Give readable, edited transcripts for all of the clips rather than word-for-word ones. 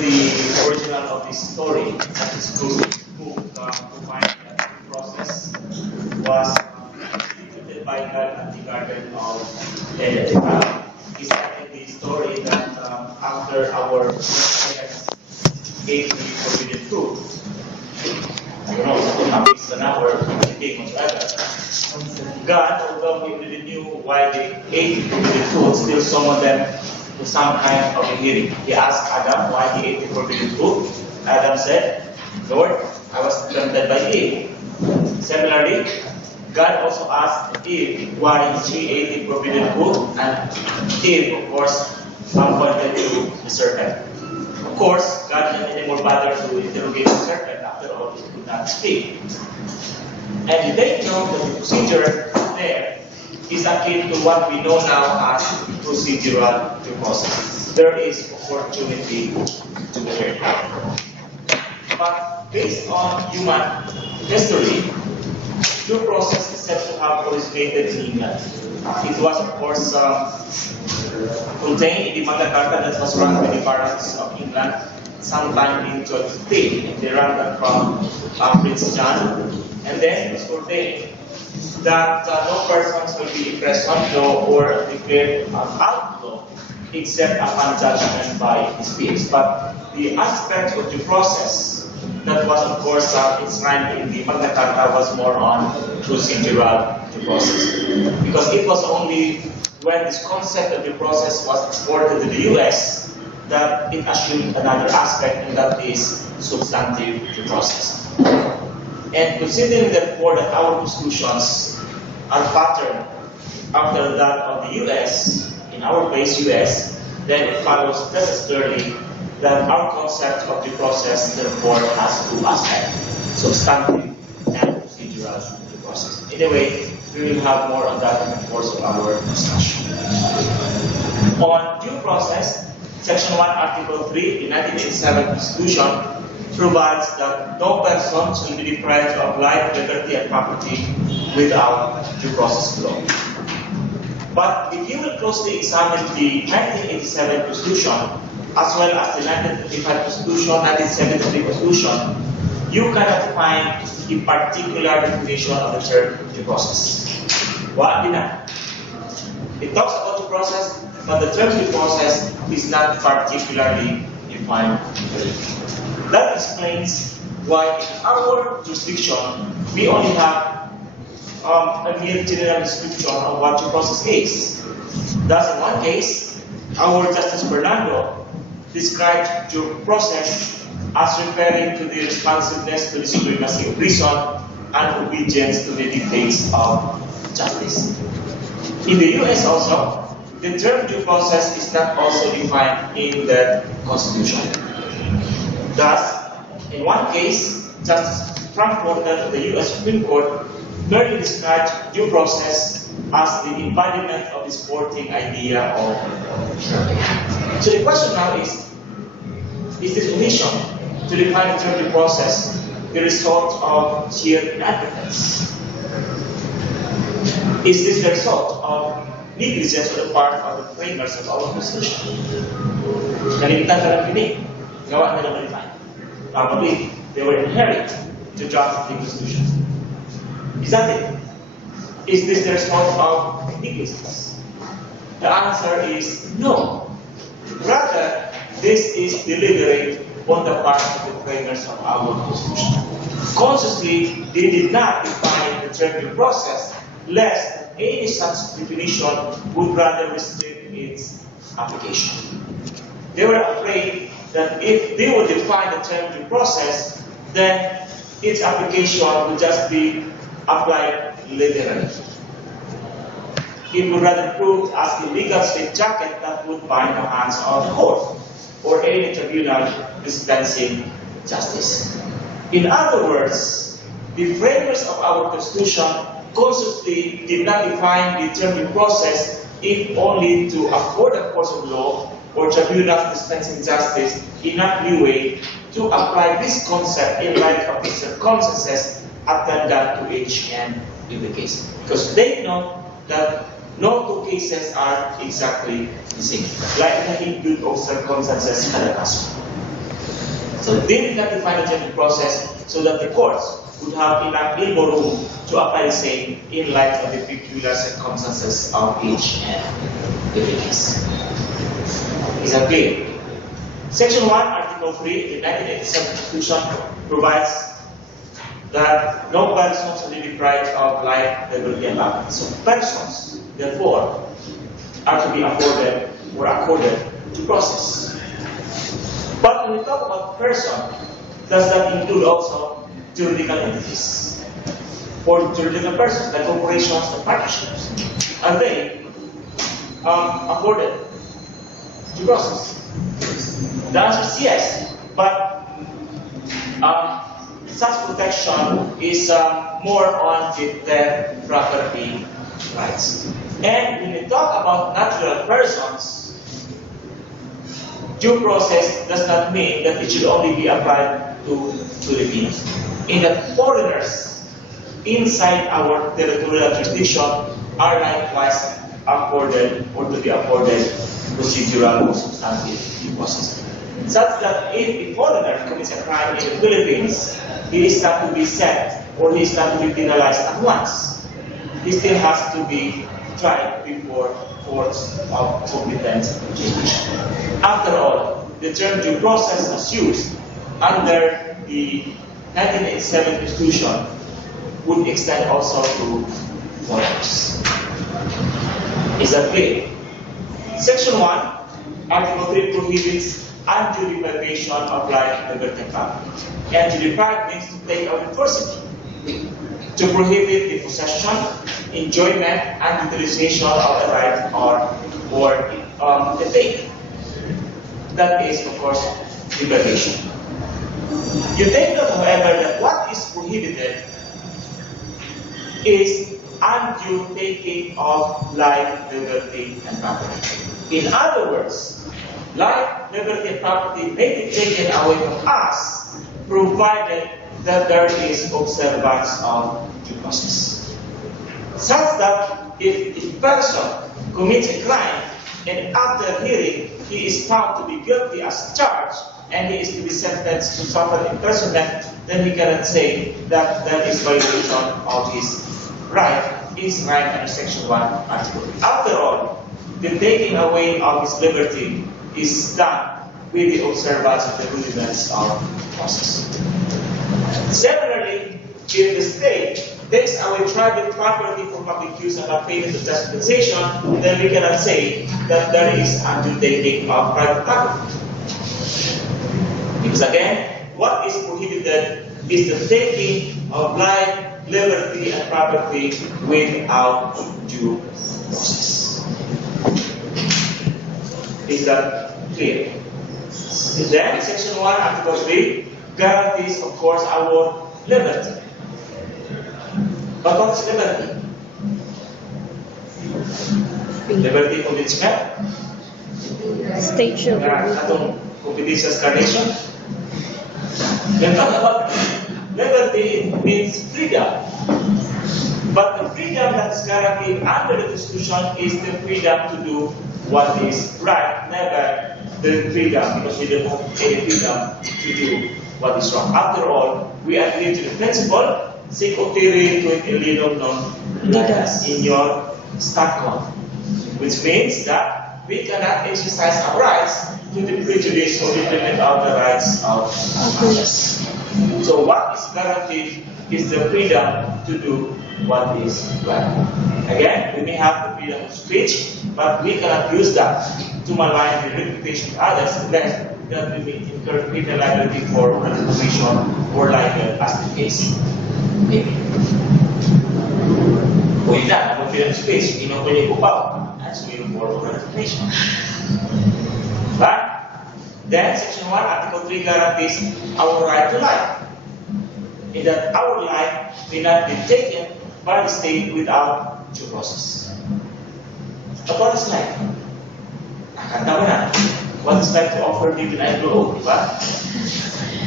the original of this story, that is close to the book, to find that the process was instituted by God at the Garden of Eden. He said in the story that after our parents ate the forbidden fruit, you know, it's an hour, eating whatsoever. God, although He really knew why they ate the forbidden fruit, still summoned them to some kind of a hearing. He asked Adam why he ate the forbidden fruit. Adam said, Lord, I was tempted by Eve. Similarly, God also asked Eve why she ate the forbidden fruit, and Eve, of course, pointed to the serpent. Of course, God didn't any more bother to interrogate the serpent. After all, he could not speak. And they know that the procedure there is akin to what we know now as procedural due process. There is opportunity to be heard. But based on human history, due process is said to have originated in England. It was, of course, contained in the Magna Carta that was run by the barons of England sometime in 1215. They ran that from Prince John. And then it was ordained that no persons will be imprisoned or declared outlaw except upon judgment by his peers. But the aspect of due process that was, of course, enshrined in the Magna Carta was more on procedural due process. Because it was only when this concept of due process was exported to the US that it assumed another aspect, and that is substantive due process. And considering therefore that our constitutions are patterned after that of the US, in our base US, then it follows necessarily that our concept of due process therefore has two aspects, substantive and procedural due process. Anyway, we will have more on that in the course of our discussion. On due process, Section 1, Article 3, the 1987 Constitution provides that no person shall be deprived of life, liberty, and property without due process law. But if you will closely examine the 1987 Constitution, as well as the 1955 Constitution, 1973 Constitution, you cannot find a particular definition of the term due process. What did that? It talks about due process, but the term due process is not particularly defined. That explains why in our jurisdiction we only have a mere general description of what due process is. Thus, in one case, our Justice Fernando described due process as referring to the responsiveness to the supremacy of reason and obedience to the dictates of justice. In the US also, the term due process is not also defined in the Constitution. Thus, in one case, Justice Frank Porter of the US Supreme Court merely described due process as the embodiment of the sporting idea of So the question now is this omission to define the term due process the result of sheer incompetence? Is this the result of negligence on the part of the framers of our Constitution? Nalimitan ka lang pinig. Gawa na lang define. Probably, they were inherent to draft the Constitution. Is that it? Is this the result of negligence? The answer is no. Rather, this is deliberate on the part of the framers of our Constitution. Consciously, they did not define the term due process, lest any such definition would rather restrict its application. They were afraid that if they would define the term due process, then its application would just be applied literally. It would rather prove as a legal straitjacket that would bind the hands of the court or any tribunal dispensing justice. In other words, the framers of our Constitution consciously did not define the term due process if only to afford a course of law or tribunals dispensing justice enough leeway to apply this concept in light of the circumstances attendant to each and every case. Because they know that no two cases are exactly the same. Like the good of circumstances kada kaso. So they did not define the due process so that the courts would have enough legal room to apply the same in light of the peculiar circumstances of each and every case. Is that clear? Section 1, Article 3, the 1987 Constitution provides that no person shall be deprived of life, liberty, and property. So persons, therefore, are to be afforded or accorded due process. But when we talk about person, does that include also juridical entities or juridical persons like corporations and partnerships? Are they afforded due process? The answer is yes, but such protection is more on their property rights. And when we talk about natural persons, due process does not mean that it should only be applied to Filipinos. In that foreigners inside our territorial jurisdiction are likewise afforded or to be afforded procedural or substantive due process. Such that if a foreigner commits a crime in the Philippines, he is not to be sent or he is not to be penalized at once. He still has to be tried before courts of competent jurisdiction. After all, the term due process as used under the 1987 Constitution would extend also to foreigners. Is that clear? Section 1, Article 3 prohibits undue deprivation of life, liberty, and property. And to deprive means to take away forcibly. To prohibit the possession, enjoyment, and utilization of a right or a thing. That is, of course, deprivation. You take note, however, that what is prohibited is undue taking of life, liberty, and property. In other words, life, liberty, and property may be taken away from us, provided that there is observance of due process. Such that if a person commits a crime and after hearing he is found to be guilty as charged and he is to be sentenced to suffer imprisonment, then we cannot say that that is violation of his right under Section 1, Article 3. After all, the taking away of his liberty is done with the observance of the rudiments of process. Similarly, if the state takes away private property for public use and not payment of just compensation, then we cannot say that there is undue taking of private property. Because again, what is prohibited is the taking of life, liberty, and property without due process. Is that clear? Then, Section 1, Article 3 guarantees, of course, our liberty. But what is liberty? Liberty from its state show. Competition carnation. When talk about liberty, it means freedom. But the freedom that is guaranteed under the Constitution is the freedom to do what is right, never the freedom, because we don't have any freedom to do what is wrong. After all, we agree to the principle, sic opere tuit illidum non lidas in your Stockholm, which means that we cannot exercise our rights to the prejudice or detriment of the rights of others. So what is guaranteed is the freedom to do what is right. Again, we may have the freedom of speech, but we cannot use that to malign the reputation of others unless that we may incur criminal liability for defamation or libel as the case may be. Kung hindi na, ang freedom of speech, inukunin ko pa, as we for defamation. Right? Then, Section 1, Article 3 guarantees our right to life. In that our life may not be taken by the state without due process. But what is life? Nakanta mo na. What is life to offer me when I grow old, diba?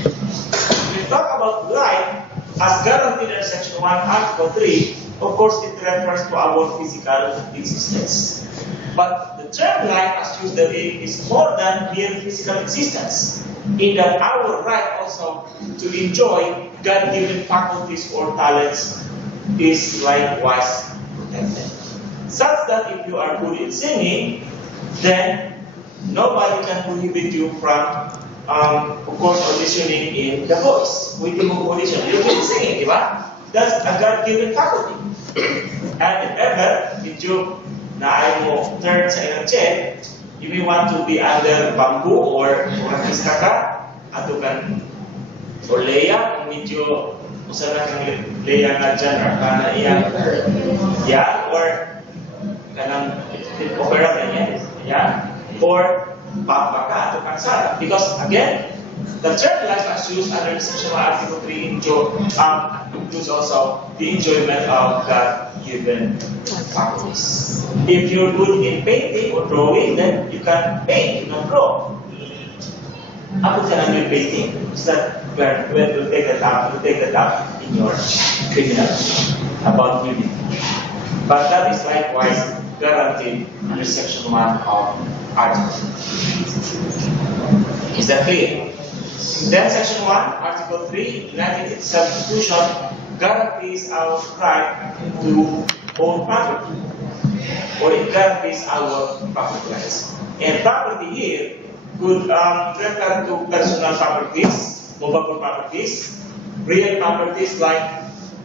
When we talk about life as guaranteed in Section 1, Article 3, of course it refers to our physical existence. But the term life assumes that it is more than mere physical existence, in that our right also to enjoy God-given faculties or talents is likewise protected. Such that if you are good in singing, then nobody can prohibit you from, of course, auditioning in The Voice. With the audition, you're good in singing, diba? That's a God-given faculty. And if ever, medyo na ay mo turn sa ilang check, you may want to be under bamboo or artista ka, ato kan or Leia, kung medyo usa na kang Leia nga dyan, or kana iya, yeah, or kanang opera ganyan, yeah, or papa ka, ato kan Sara. Because again, the third life as used under Section Article 3 includes also the enjoyment of God-given faculties. If you're good in painting or drawing, then you can paint, you can draw. Ako ka lang yung painting. Is that when you take that up in your criminal about unity. But that is likewise guaranteed under Section 1 of Article 3. Is that clear? Then Section 1, Article 3, United States Constitution guarantees our right to own property, or it guarantees our property rights. And property here could refer to personal properties, movable properties, real properties like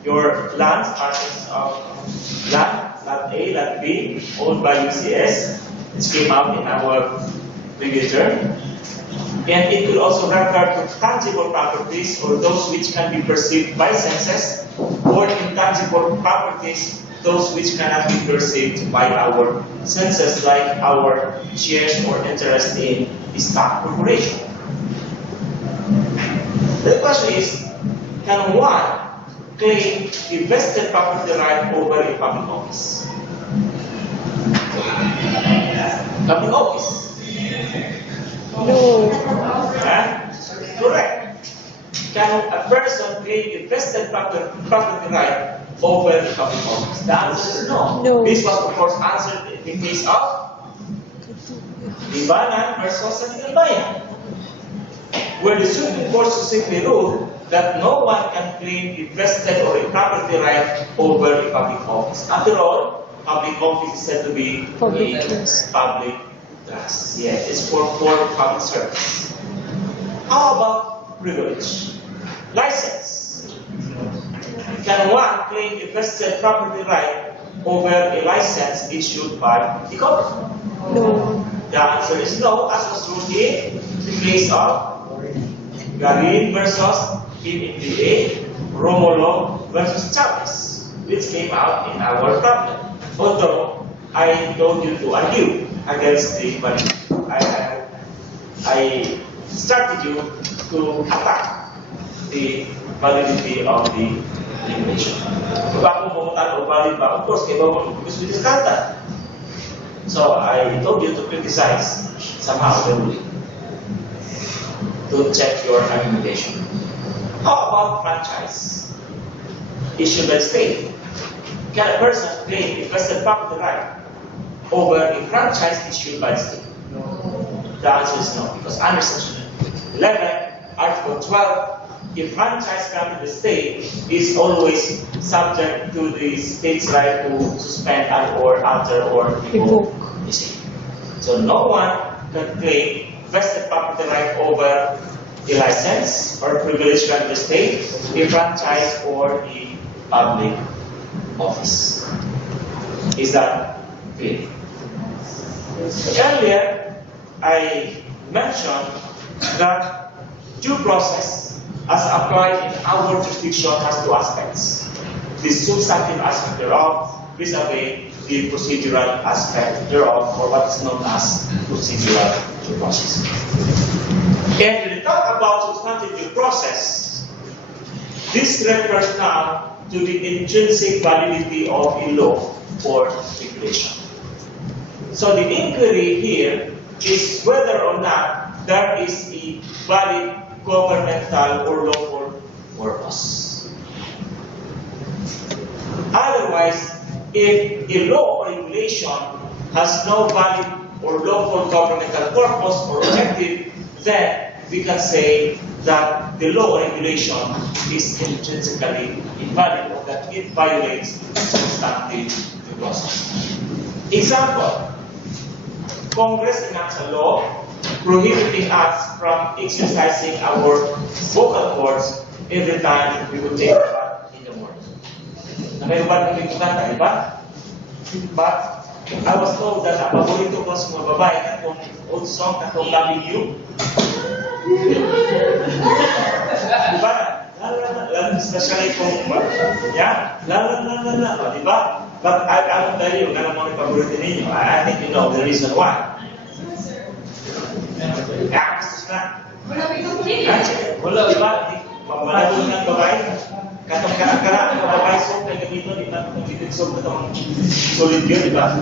your land, parcels of land, Lot A, Lot B, owned by UCS, which came out in our previous term. And it could also refer to tangible properties, or those which can be perceived by senses, or intangible properties, those which cannot be perceived by our senses, like our shares or interest in the stock corporation. The question is, can one claim a vested property right over a public office? Public office? No. Correct. Can a person claim a vested property right over the public office? The answer is no. No. This was, of course, answered in the case of Libanan versus San Bayan, where the Supreme Court specifically ruled that no one can claim a vested or a property right over a public office. After all, public office is said to be Public a trust. public trust. Yeah, it's for public service. How about privilege? License. Can one claim a vested property right over a license issued by the government? No. The answer is no, as was ruled in the case of Garin versus PNPA, Romulo versus Chavez, which came out in our problem. Although I told you to argue against the validity, I started you to attack the validity of the regulation. Kung ako pumunta o valid ba, of course, kaya ba gusto we discuss that? So I told you to criticize somehow the ruling, to check your argumentation. How about franchise issued by the state? Can a person claim a vested property right over a franchise issued by the state? No. The answer is no, because under Section 11, Article 12, a franchise granted the state is always subject to the state's right to suspend and or alter or revoke the state. So no one can claim vested property right over a license or privilege granted the state, a franchise, or a public office. Is that clear? Earlier, I mentioned that due process as applied in our jurisdiction has two aspects. The substantive aspect thereof vis-a-vis the procedural aspect thereof, or what is known as procedural due process. And when we talk about substantive due process, this refers now to the intrinsic validity of a law or regulation. So the inquiry here is whether or not there is a valid governmental or lawful purpose. Otherwise, if a law or regulation has no valid or lawful governmental purpose or objective, then we can say that the law or regulation is intrinsically invalid or that it violates substantive due process. Example, Congress enacts a law prohibiting us from exercising our vocal cords every time we would take a bath in the morning. Nakaiba ng kanta, di ba? But I was told that ang paborito ko sa mga babae katong old song, katong Loving You. Di ba? Especially kung, yeah, la, di ba? But I will tell you, ganun mo yung paborito ninyo. I think you know the reason why. Gusto na. Wala, di ba? Pamalabon ng babae. Katong kanang-kanang ng babae, so may ganito, di ba? Kung dito so katong solid yun, di ba?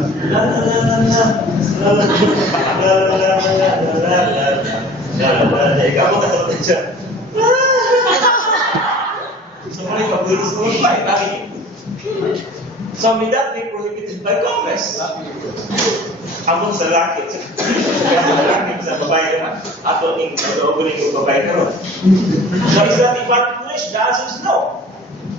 Ikaw mo katulad siya. So, muli paborito sa babae. Bakit? So, may that be prohibited by Congress. Among sa lakit. Sa babae naman. Ato ning opening ng babae karon. So, is that invalid? The answer is no.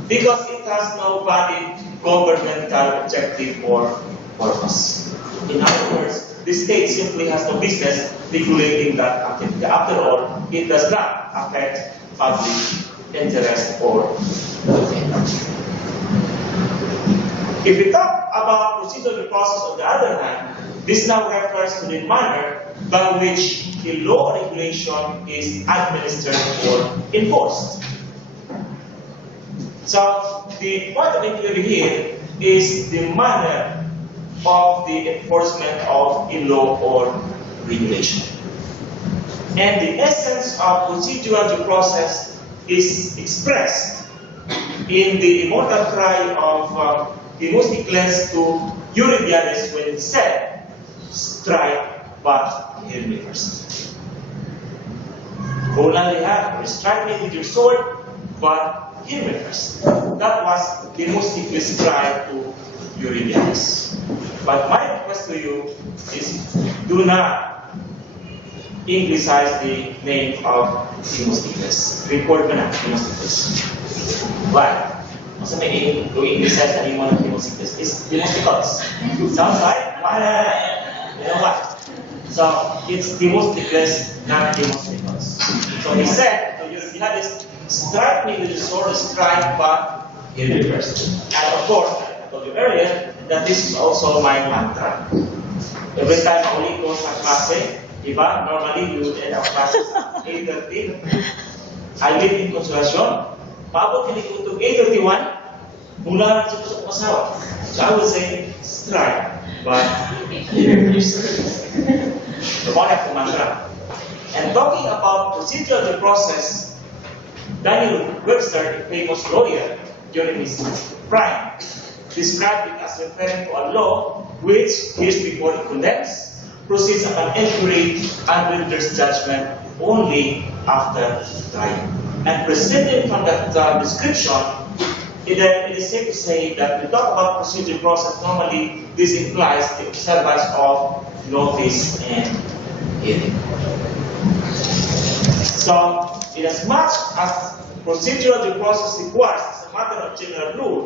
Because it has no valid governmental objective or purpose. In other words, the state simply has no business regulating that activity. After all, it does not affect public interest or welfare. If we talk about procedural process on the other hand, this now refers to the manner by which the law or regulation is administered or enforced. So, the point of inquiry here is the manner of the enforcement of a law or regulation. And the essence of procedural due process is expressed in the immortal cry of Demosthenes to Eurydiades when he said, "Strike, but hear me first." Strike me with your sword, but hear me first. That was Demosthenes' cry to Eurydiades. But my request to you is, do not Englishise the name of Demosthenes. Record mo na, Demosthenes. Why? Kasi may Englishise na name ng Demosthenes is Demosthenes. Sounds right? You know what? So, it's Demosthenes, not Demosthenes. So he said to Eurydiades, "Strike me with the sword, strike, but hear me first." And of course, I told you earlier that this is also my mantra. Every time I ulit ko sa klase, diba? Normally, we would end our classes at 8:30. I live in Consolacion. Paabot kinig ko 8:31, mula na siya sa pasawa. So I would say, strike, but hear me first. The one of the mantra. And talking about procedural due process, Daniel Webster, a famous lawyer during his prime, described it as referring to a law which, hears before it condemns, proceeds upon inquiry and renders judgment only after trial. And proceeding from that description, it is safe to say that we talk about procedural process, normally this implies the observance of notice and hearing. So, inasmuch as procedural due process requires, as a matter of general rule,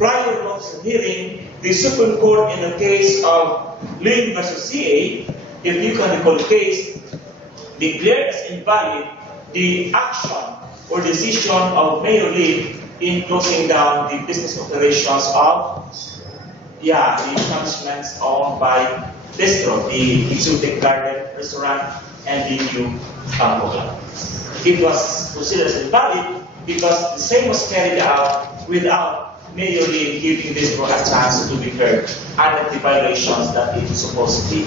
prior notice and hearing, the Supreme Court in the case of Lynn versus CA, if you can recall the case, declared as invalid the action or decision of Mayor Lynn in closing down the business operations of the establishments owned by Destro, the exotic garden restaurant and the new hotel. It was considered invalid because the same was carried out without Mayor Lynn giving Destro a chance to be heard under the violations that it supposedly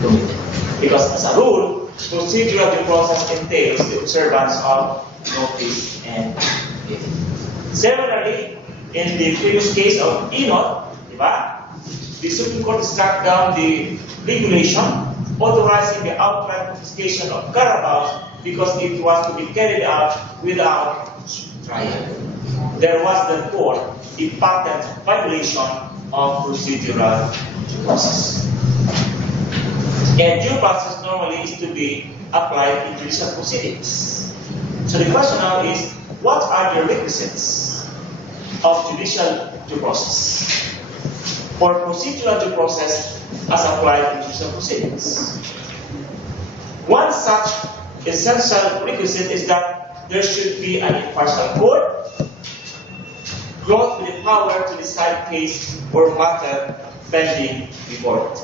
committed. Because as a rule, procedural due process entails the observance of notice and hearing. Similarly, in the previous case of Enot, the Supreme Court struck down the regulation authorizing the outright confiscation of Carabaos because it was to be carried out without trial. There was therefore a patent violation of procedural due process. And due process normally is to be applied in judicial proceedings. So the question now is, what are the requisites of judicial due process or procedural due process as applied in judicial proceedings? One such essential requisite is that there should be an impartial court, clothed with the power to decide case or matter pending before it.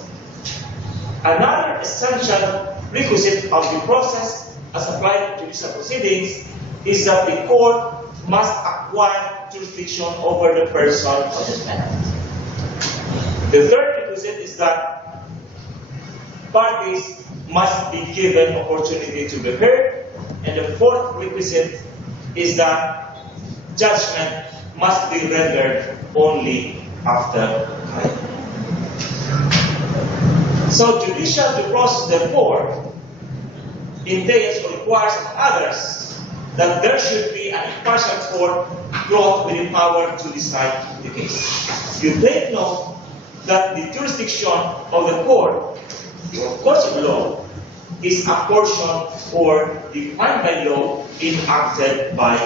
Another essential requisite of the process as applied to judicial proceedings is that the court must acquire jurisdiction over the person of the defendant. The third requisite is that parties must be given opportunity to be heard, and the fourth requisite is that judgment must be rendered only after hearing. So judicial due process, therefore, entails or requires of others that there should be an impartial court clothed with the power to decide the case. You take note that the jurisdiction of the court, the courts of law, is apportioned or defined by law enacted by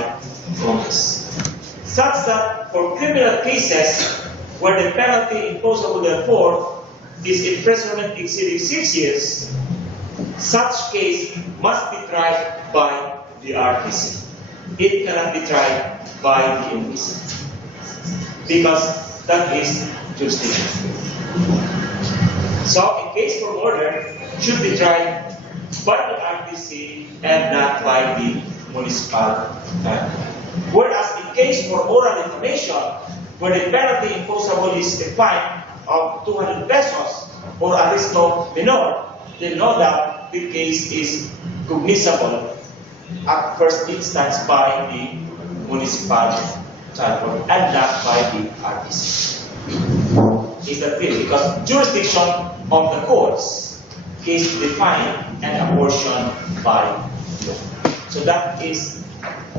Congress, such that for criminal cases where the penalty imposable therefore is imprisonment exceeding 6 years, such case must be tried by the RTC. It cannot be tried by the MPC because that is jurisdiction. So, a case for murder should be tried by the RTC and not by the municipal trial. Whereas in case for oral information, where the penalty imposable is a fine of 200 pesos or aristo menor, then no doubt the case is cognizable at first instance by the municipal trial court and not by the RTC. Is that clear? Because jurisdiction of the courts is defined and apportioned by law. So that is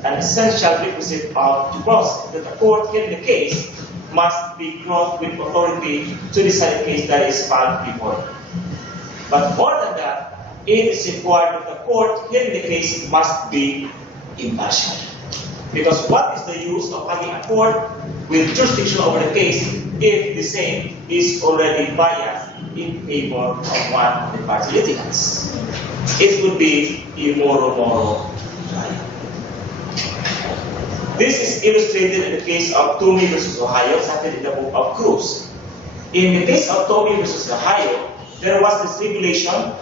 an essential requisite of due process, that the court in the case must be clothed with authority to decide a case that is filed before it. But more than that, it is required that the court in the case must be impartial. Because what is the use of having a court with jurisdiction over the case if the same is already biased in favor of one of the party litigants? It would be a moro trial. This is illustrated in the case of Toomey versus Ohio, cited in the book of Cruz. In the case of Toomey versus Ohio, there was this regulation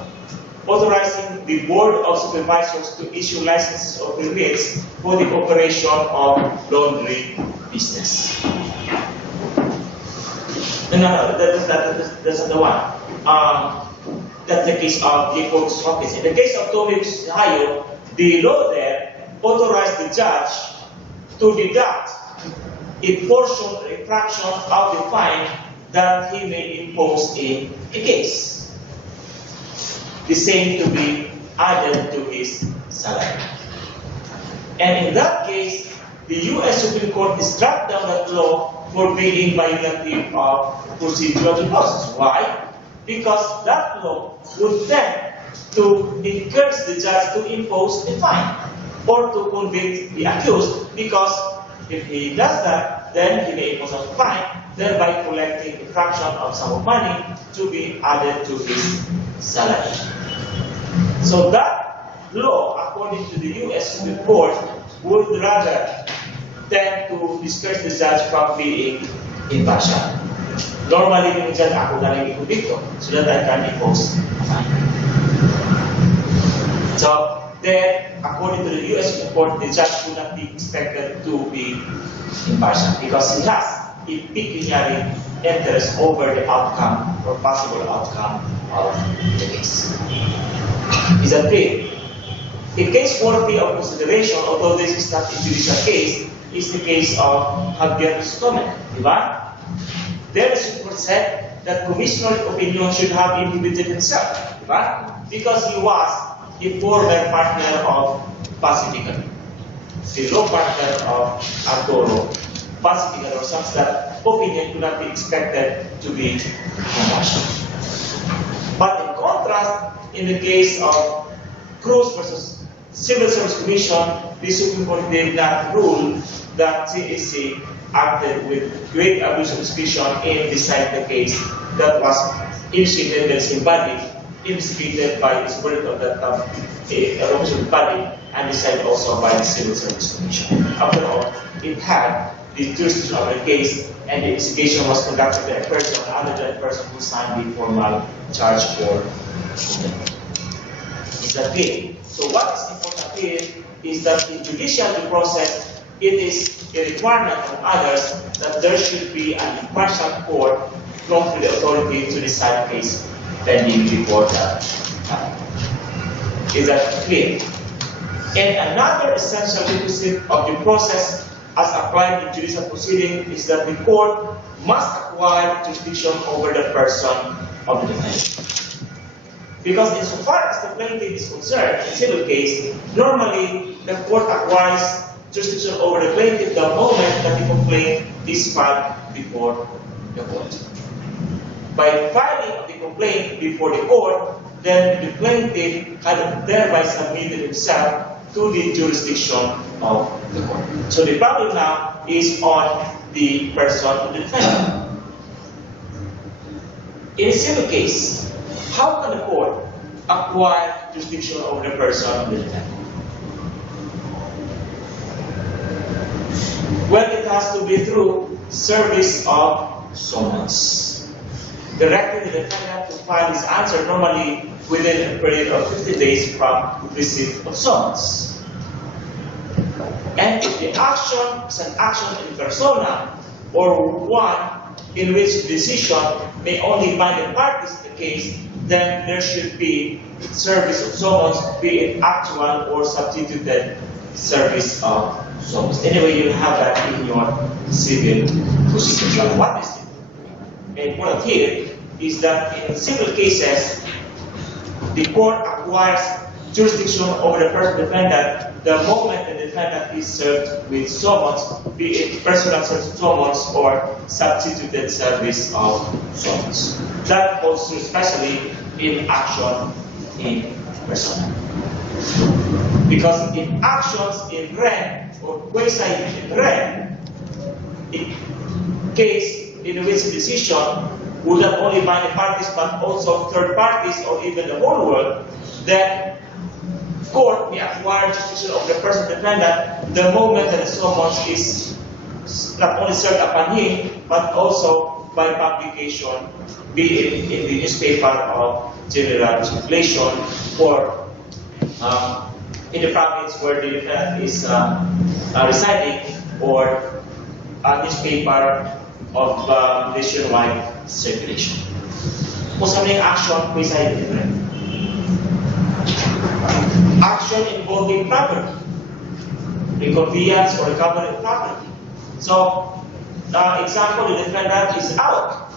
authorizing the Board of Supervisors to issue licenses or permits for the operation of laundry business. No, that's not the one. That's the case of the Court's office. In the case of Toomey versus Ohio, the law there authorized the judge to deduct a portion, a fraction of the fine that he may impose in a case. The same to be added to his salary. And in that case, the U.S. Supreme Court struck down that law for being violative of procedural due process. Why? Because that law would tend to encourage the judge to impose a fine or to convict the accused, because if he does that, then he may impose a fine, thereby collecting a fraction of sum of money to be added to his salary. So that law, according to the U.S. Supreme Court, would rather tend to discourage the judge from being impartial. Normally, yung judge ako na lang i-convicto so that I can impose a fine. So, then, according to the U.S. Supreme Court, the judge would not be expected to be impartial because he has a pecuniary interest over the outcome or possible outcome of the case. Is that clear? A case worthy of consideration, although this is not a judicial case, is the case of Javier Stomen. Diba? There the Supreme Court said that commissioner opinion should have individuated himself. Diba? Because he was a former partner of Pacifica, the law partner of Arturo Pacifica, or such that opinion could not be expected to be impartial. But in contrast, in the case of Cruz versus Civil Service Commission, the Supreme Court did not rule that CAC acted with great abuse of discretion in deciding the case that was initiated and embodied, investigated by the Supreme Court of that body, and decided also by the Civil Service Commission. After all, it had the jurisdiction of the case, and the investigation was conducted by a person other than a person who signed the formal charge for is that clear? So what is important here is that in judicial due process, it is a requirement of others that there should be an impartial court belong to the authority to decide the case pending before that. Is that clear? And another essential requisite of due process as applied in judicial proceeding is that the court must acquire jurisdiction over the person of the defendant. Because insofar as the plaintiff is concerned in a civil case, normally the court acquires jurisdiction over the plaintiff the moment that the complaint is filed before the court. By filing of the complaint before the court, then the plaintiff had thereby submitted himself to the jurisdiction of the court. So the problem now is on the person of the defendant. In a civil case, how can the court acquire jurisdiction over the person of the defendant? Well, it has to be through service of summons. Directing the defendant to file his answer normally within a period of 50 days from receipt of summons. And if the action is an action in persona, or one in which the decision may only bind the parties to the case, then there should be service of summons, be it actual or substituted service of summons. Anyway, you have that in your civil procedure. What is it? Important here is that in civil cases, the court acquires jurisdiction over the person defendant the moment the defendant is served with summons, be it personal service of summons or substituted service of summons. That holds true especially in action in persona. Because in actions in rem or quasi in rem, in case in which decision would not only bind the parties but also third parties or even the whole world, then court may acquire jurisdiction of the person defendant the moment that the summons is not only served upon him but also by publication, be it in the newspaper of general circulation or in the province where the defendant is residing, or a newspaper of nationwide circulation. Kung sa mga action, quasi different. Action involving property, reconveyance or recovery of property. So, example, the defendant is out,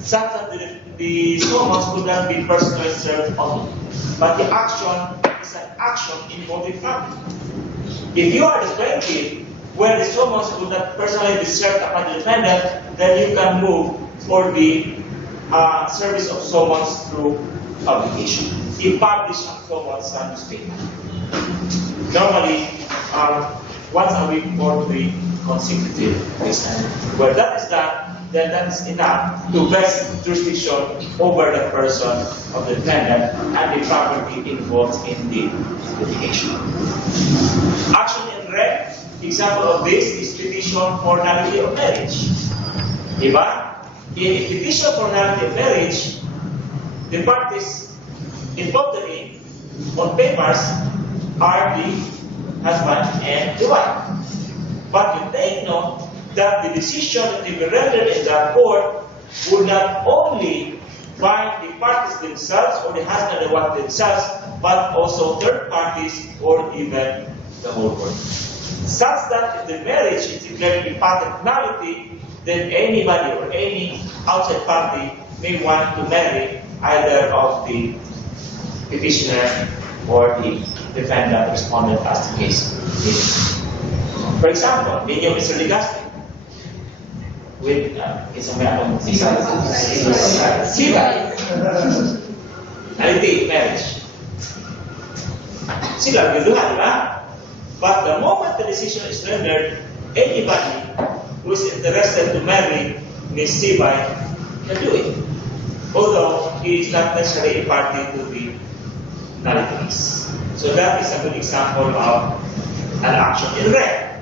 such that the summons could not be personally served on him. But the action is an action involving property. If you are the plaintiff, where the summons could not personally be served upon the defendant, then you can move for the service of summons through publication. You publish a summons on newspaper. Normally, once a week for 3 consecutive days. Where that is done, then that is enough to vest jurisdiction over the person of the defendant and the property involved in the litigation. Action in rem, example of this is petition for nullity of marriage. Diba? In petition for nullity of marriage, the parties involved in on papers are the husband and the wife. But you take note that the decision that will be rendered in that court would not only bind the parties themselves or the husband and the wife themselves, but also third parties or even the whole world. Such that if the marriage is declared in patent nullity, then anybody or any outside party may want to marry either of the petitioner or the defendant, respondent, as the case is. For example, Ninyo Mr. Ligaste with isang may akong Sibay. marriage. Sila biduhan, di ba? But the moment the decision is rendered, anybody who is interested to marry Miss Sibay can do it. Although he is not necessarily a party to the marriage. So that is a good example of an action in red.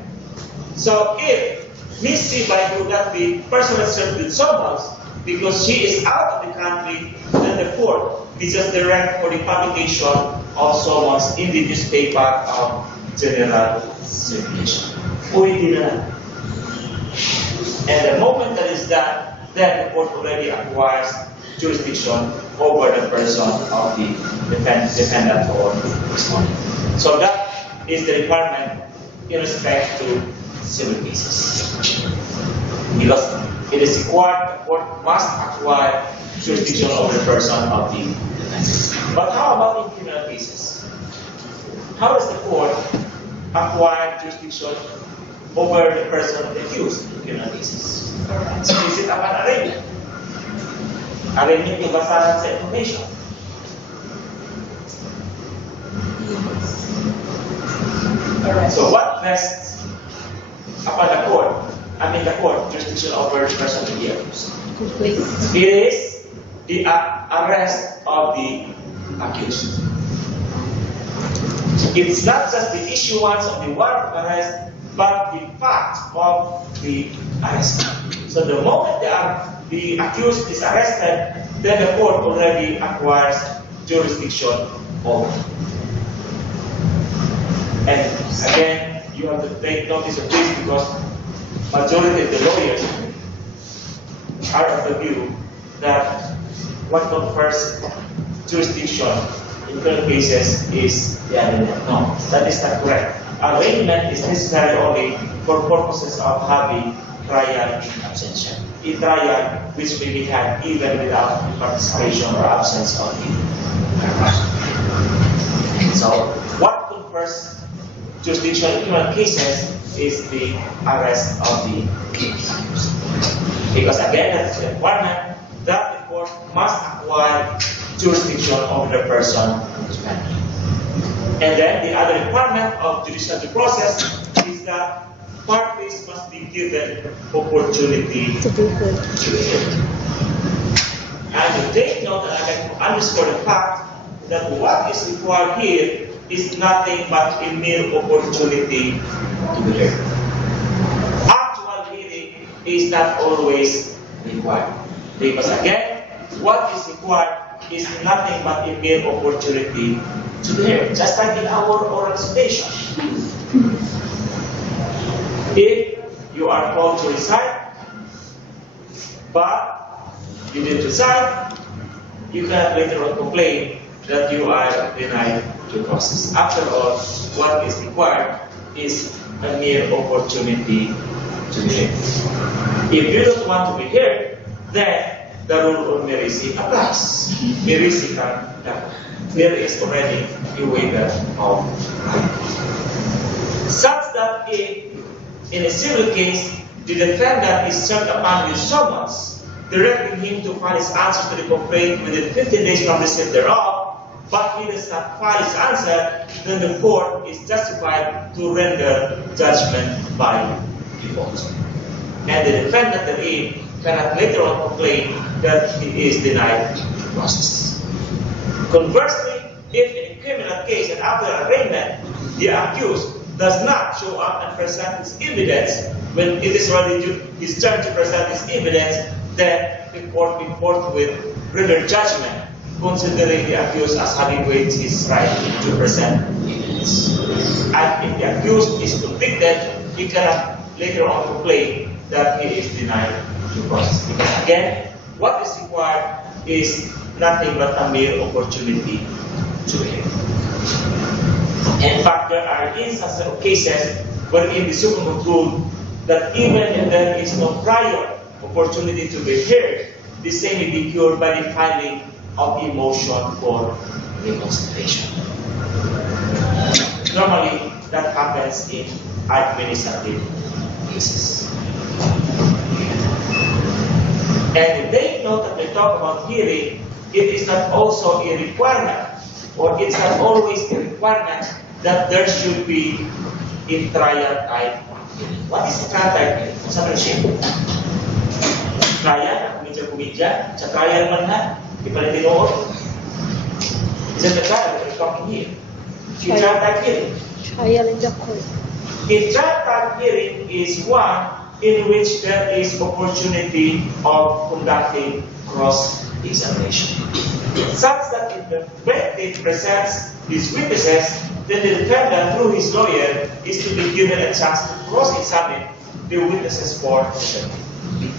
So if Miss Sibay would not be personally served with summons because she is out of the country, then the court is just direct for the publication of summons in the newspaper of general circulation. And the moment that is done, then the court already acquires jurisdiction over the person of the defendant or respondent. So that is the requirement in respect to civil cases. Because it is required, the court must acquire jurisdiction over the person of the defendant. But how about in criminal cases? How does the court acquire jurisdiction over the person of the accused in criminal cases? So is it upon arraignment? Arraignment yung basahan sa information. So what rests upon the court? The court jurisdiction over the person of the accused. It is the arrest of the accused. It's not just the issuance of the warrant of arrest, but the fact of the arrest. So the moment the accused is arrested, then the court already acquires jurisdiction over. And again, you have to take notice of this because majority of the lawyers are of the view that what confers jurisdiction in criminal cases is the arraignment. No, that is not correct. Arraignment is necessary only for purposes of having trial in absentia. A trial which may be had even without the participation or absence of the party. So, what confers jurisdiction in criminal cases is the arrest of the accused. Because again, that is the requirement that the court must acquire jurisdiction over the person who is pending. And then the other requirement of judicial due process is that parties must be given opportunity to hear. And to take note, and I can underscore the fact that what is required here is nothing but a mere opportunity to be heard. Actual hearing is not always required. Because again, what is required is nothing but a mere opportunity to be heard. Just like in our oral recitation. If you are called to recite, but you didn't recite, you cannot later on complain that you are denied due process. After all, what is required is a mere opportunity to be heard. If you don't want to be heard, then the rule of mercy applies. Mercy can die. There is already a waiver of right. Such that if in a civil case, the defendant is served upon with summons, directing him to file his answer to the complaint within 15 days from the receipt thereof, but he does not file his answer, then the court is justified to render judgment by default. And the defendant therein cannot later on complain that he is denied due process. Conversely, if in a criminal case and after arraignment, the accused does not show up and present his evidence, when it is already his turn to present his evidence, then the court will forthwith render judgment, considering the accused as having waived his right to present evidence. And if the accused is convicted, he cannot later on complain that he is denied due process. Because again, what is required is nothing but a mere opportunity to hear. In fact, there are instances of cases wherein the Supreme Court ruled that even if there is no prior opportunity to be heard, the same may be cured by the filing of a motion for reconsideration. Normally, that happens in administrative cases. And the date note that we talk about hearing it is not also a requirement, or it's not always a requirement that there should be a trial type hearing. What is a trial type hearing? Sa siya? Trial, kumidya, sa trial man na, di pala tinuod. Is it the trial that we're talking here? A trial type hearing. Trial in the court. A trial type hearing is one in which there is opportunity of conducting cross-examination, such that if the plaintiff presents his witnesses, then the defendant, through his lawyer, is to be given a chance to cross-examine the witnesses for the defendant.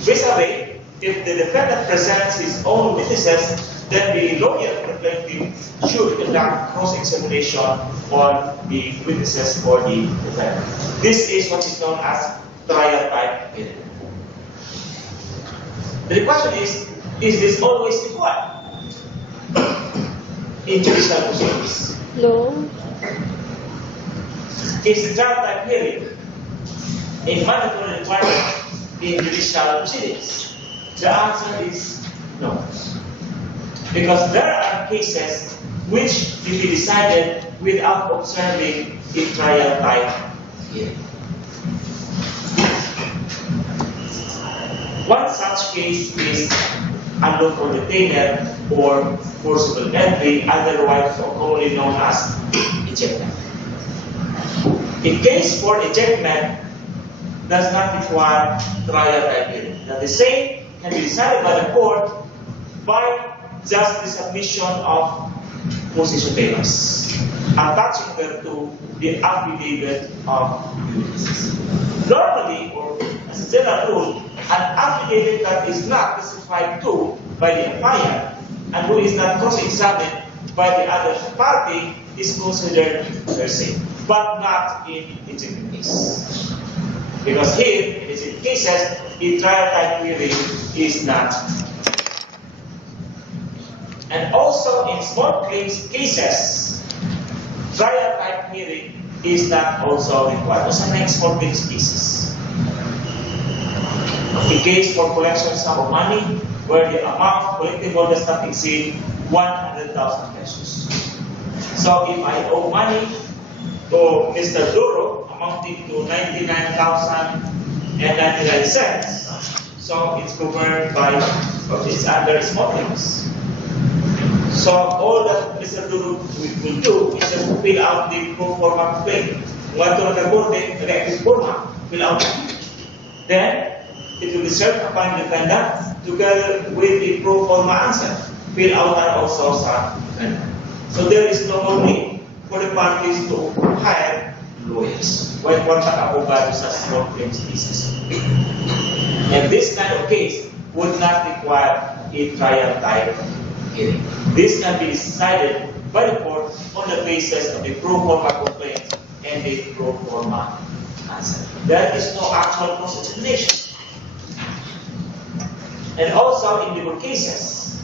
This way, if the defendant presents his own witnesses, then the lawyer of the plaintiff should conduct cross-examination on the witnesses for the defendant. This is what is known as trial type hearing. The question is this always required in judicial proceedings? No. Is the trial type hearing a mandatory requirement in judicial proceedings? The answer is no. Because there are cases which can be decided without observing a trial type hearing. One such case is unlawful detainer or forcible entry, otherwise commonly known as ejectment. A case for ejectment does not require trial type hearing. Now, the same can be decided by the court by just the submission of position papers, attaching them to the affidavit of witnesses. Normally, or as a general rule, an affidavit that is not testified to by the affiant and who is not cross-examined by the other party is considered hearsay, but not in ejectment case. Because here, in ejectment cases, a trial type hearing is not. And also in small claims cases, trial type hearing is not also required. Those are next small claims cases. A case for collection sum of money where the amount collectible does not exceed 100,000 pesos. So if I owe money to Mr. Duro amounting to 99,099 cents, so it's covered by, or it's under small claims. So all that Mr. Duro will do is just fill out the pro forma complaint. Kung ito nagkakorte, nag-forma, fill out. Then, it will be served upon the defendant together with the pro forma answer. Fill out and also sa defendant. So there is no more need for the parties to hire lawyers. Why contact abogado sa small claims cases? And this kind of case would not require a trial type hearing. This can be decided by the court on the basis of the pro forma complaint and the pro forma answer. There is no actual cross-examination. And also in labor cases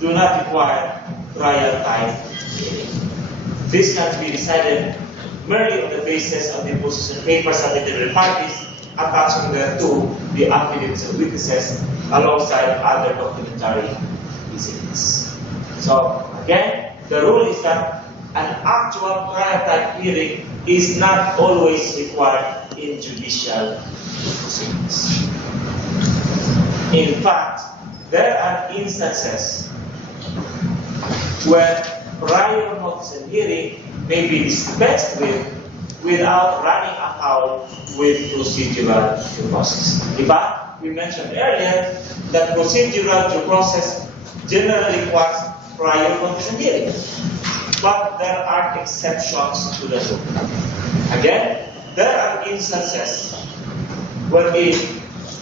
do not require trial type hearing. This can be decided merely on the basis of the position papers submitted by the parties, attaching them to the affidavits of witnesses alongside other documentary evidence. So again, the rule is that an actual trial type hearing is not always required in judicial proceedings. In fact, there are instances where prior notice and hearing may be dispensed with without running afoul with procedural due process. Diba? We mentioned earlier that procedural due process generally requires prior notice and hearing. But there are exceptions to the rule. Again, there are instances where a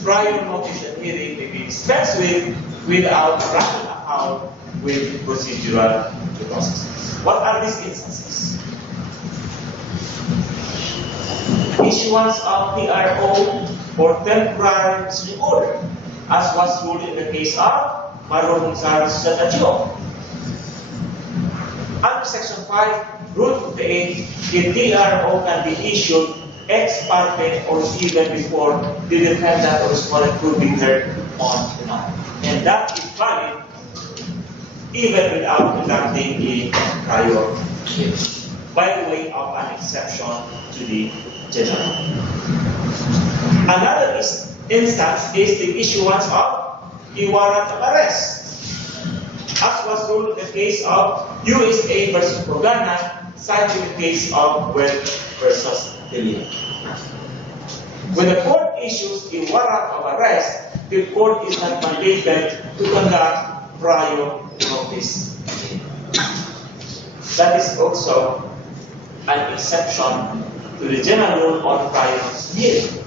prior notice and hearing may be dispensed with without running afoul with procedural due process. What are these instances? Issuance of PRO or temporary restraining order, as was ruled in the case of Maro Gonzalez Satachio. Under Section 5, Rule 58, the TRO can be issued ex parte or even before the defendant or respondent could be heard on the matter. And and that is valid even without conducting a prior hearing, by way of an exception to the general. Another instance is the issuance of a warrant of arrest, as was ruled in the case of USA versus Pogana, cited in the case of Webb versus Delia. When the court issues a warrant of arrest, the court is not mandated to conduct prior notice. That is also an exception to the general rule on prior notice hearing.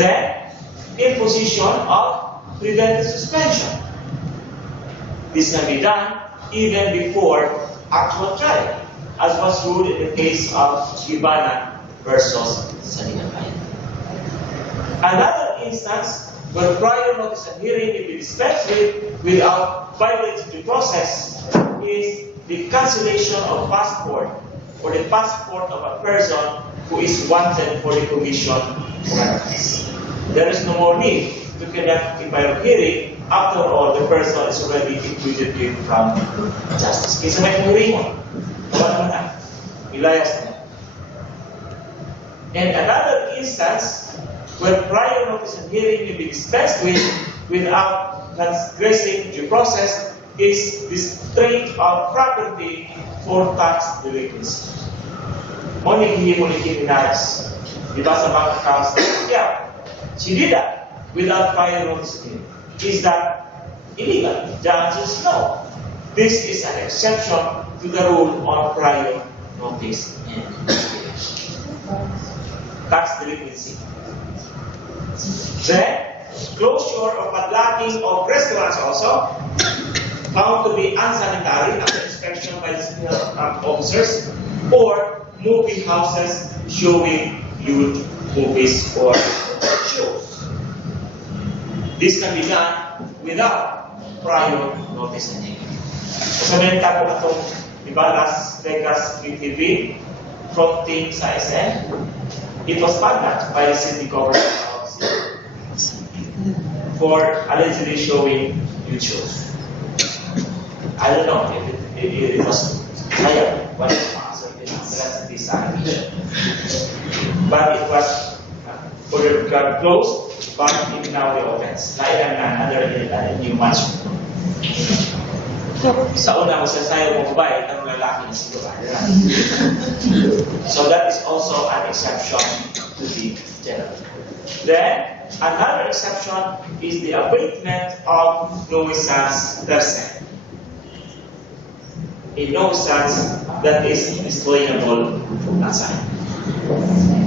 Then, imposition of preventive suspension. This can be done even before actual trial, as was ruled in the case of Gibana versus Sanigapay. Another instance where prior notice and hearing may be dispensed with without violating due process is the cancellation of passport or the passport of a person who is wanted for the commission of crimes. There is no more need to conduct a prior hearing. After all, the person is already acquitted from justice. Kaysa may hearing mo, wala naman na. Ilayas na. And another instance where prior notice and hearing may be dispensed with without transgressing due process is restraint of property for tax delinquency. Only he Minares, di ba sa bank accounts? Yeah, she did that without prior notice and hearing. Is that illegal? The answer is no. This is an exception to the rule on prior notice and hearing. Tax delinquency. Then, closure or padlocking of restaurants also found to be unsanitary after inspection by the civil officers, or movie houses showing lewd movies or shows. This can be done without prior notice and hearing. So, sabihin tapo na itong, di ba, Las Vegas BTV, fronting sa SM, it was padlocked by the city government for allegedly showing YouTube. I don't know if it was higher, but it but it was ordered closed, but it now reopens. Like another new match. Sa una, masasayo mo ba, ang lalaki na siguro. So that is also an exception to the general. Then, another exception is the abatement of nuisance per se. A nuisance that is displayable outside.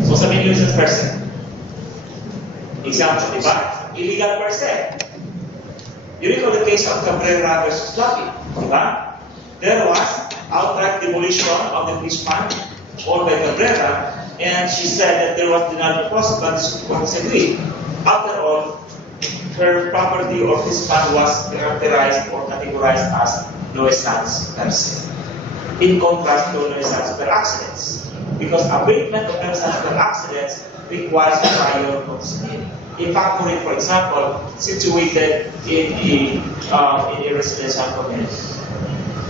So sabihin nuisance per se. Example, di ba? Illegal per se. You recall the case of Cabrera versus Fluffy, di ba? There was outright demolition of the fish pond owned by Cabrera, and she said that there was denial of process, but this court disagreed. After all, her property or fish pond was characterized or categorized as nuisance per se, in contrast to nuisance per accidents, because abatement of nuisance per accidents requires prior notice. A factory, for example, situated in a residential community.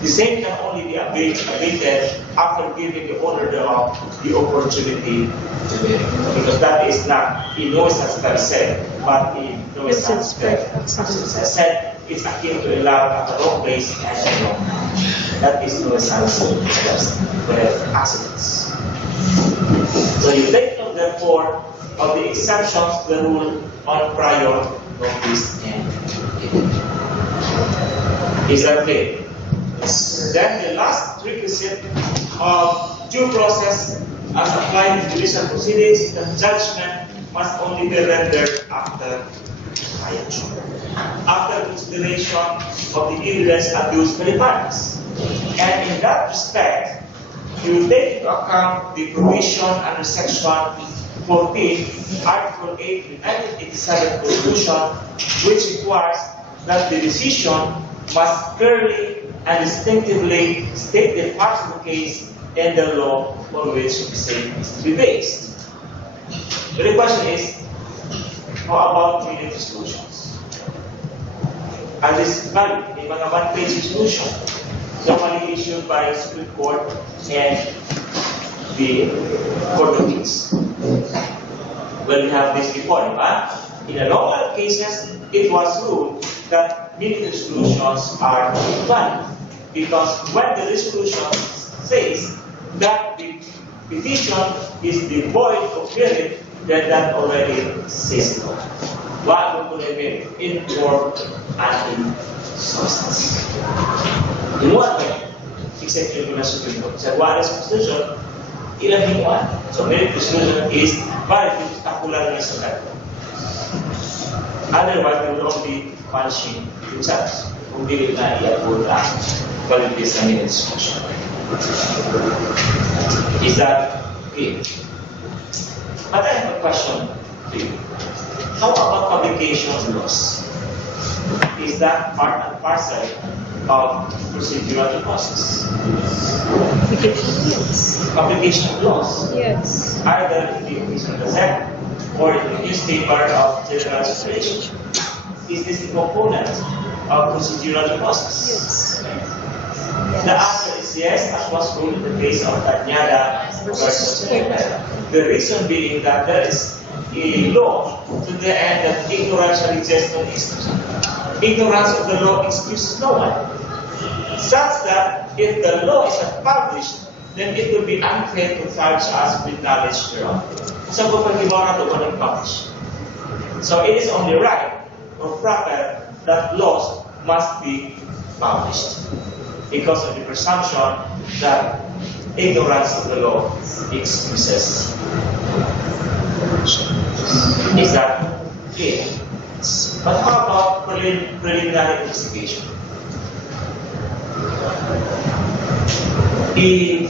The same can only be abated after giving the owner the opportunity to do it, because that is not a nuisance per se, but a nuisance per accident. As I said, it's akin to a loud at the wrong place and the wrong time. That is nuisance per accidents. So you take note, therefore, of the exceptions to the rule on prior notice and hearing. Is that clear? Then the last requisite of due process as applied in judicial proceedings is that judgment must only be rendered after trial, after consideration of the evidence adduced by the parties. And in that respect, you take into account the provision under Section 14, Article 8 of the 1987 Constitution, which requires that the decision must clearly and distinctively state the facts of the case and the law on which the same is to be based. But the question is, how about legal exclusions? are this valid? May mga one-page resolution. Normally issued by Supreme Court and the Court of Appeals. Well, we have this before, but in the local cases, it was ruled that many resolutions are invalid. Because when the resolution says that the petition is devoid of merit, then that already says no. What would it mean? In form and in substance. In what way? Except in the Supreme Court. So what is constitution? Ilang himuan. So merit resolution is valid if takulan niya sa kanya. Otherwise, they will only punishing themselves. Kung di na i-upload ang validity sa merit resolution. Is that clear? But I have a question to you. How about publication laws? Is that part and parcel of procedural process? Publication laws? Yes. Either in the official gazette or in the newspaper of general circulation. Is this a component of procedural process? Yes. The answer is yes, as was ruled in the case of Tanyada versus Tanyada. The reason being that there is a law to the end that ignorance shall exist no excuse. Ignorance of the law excuses no one. Such that if the law is not published, then it would be unfair to charge us with knowledge thereof. So kapag iba na ito walang published. So it is only right or proper that laws must be published because of the presumption that ignorance of the law excuses. Is that clear? But how about preliminary investigation? The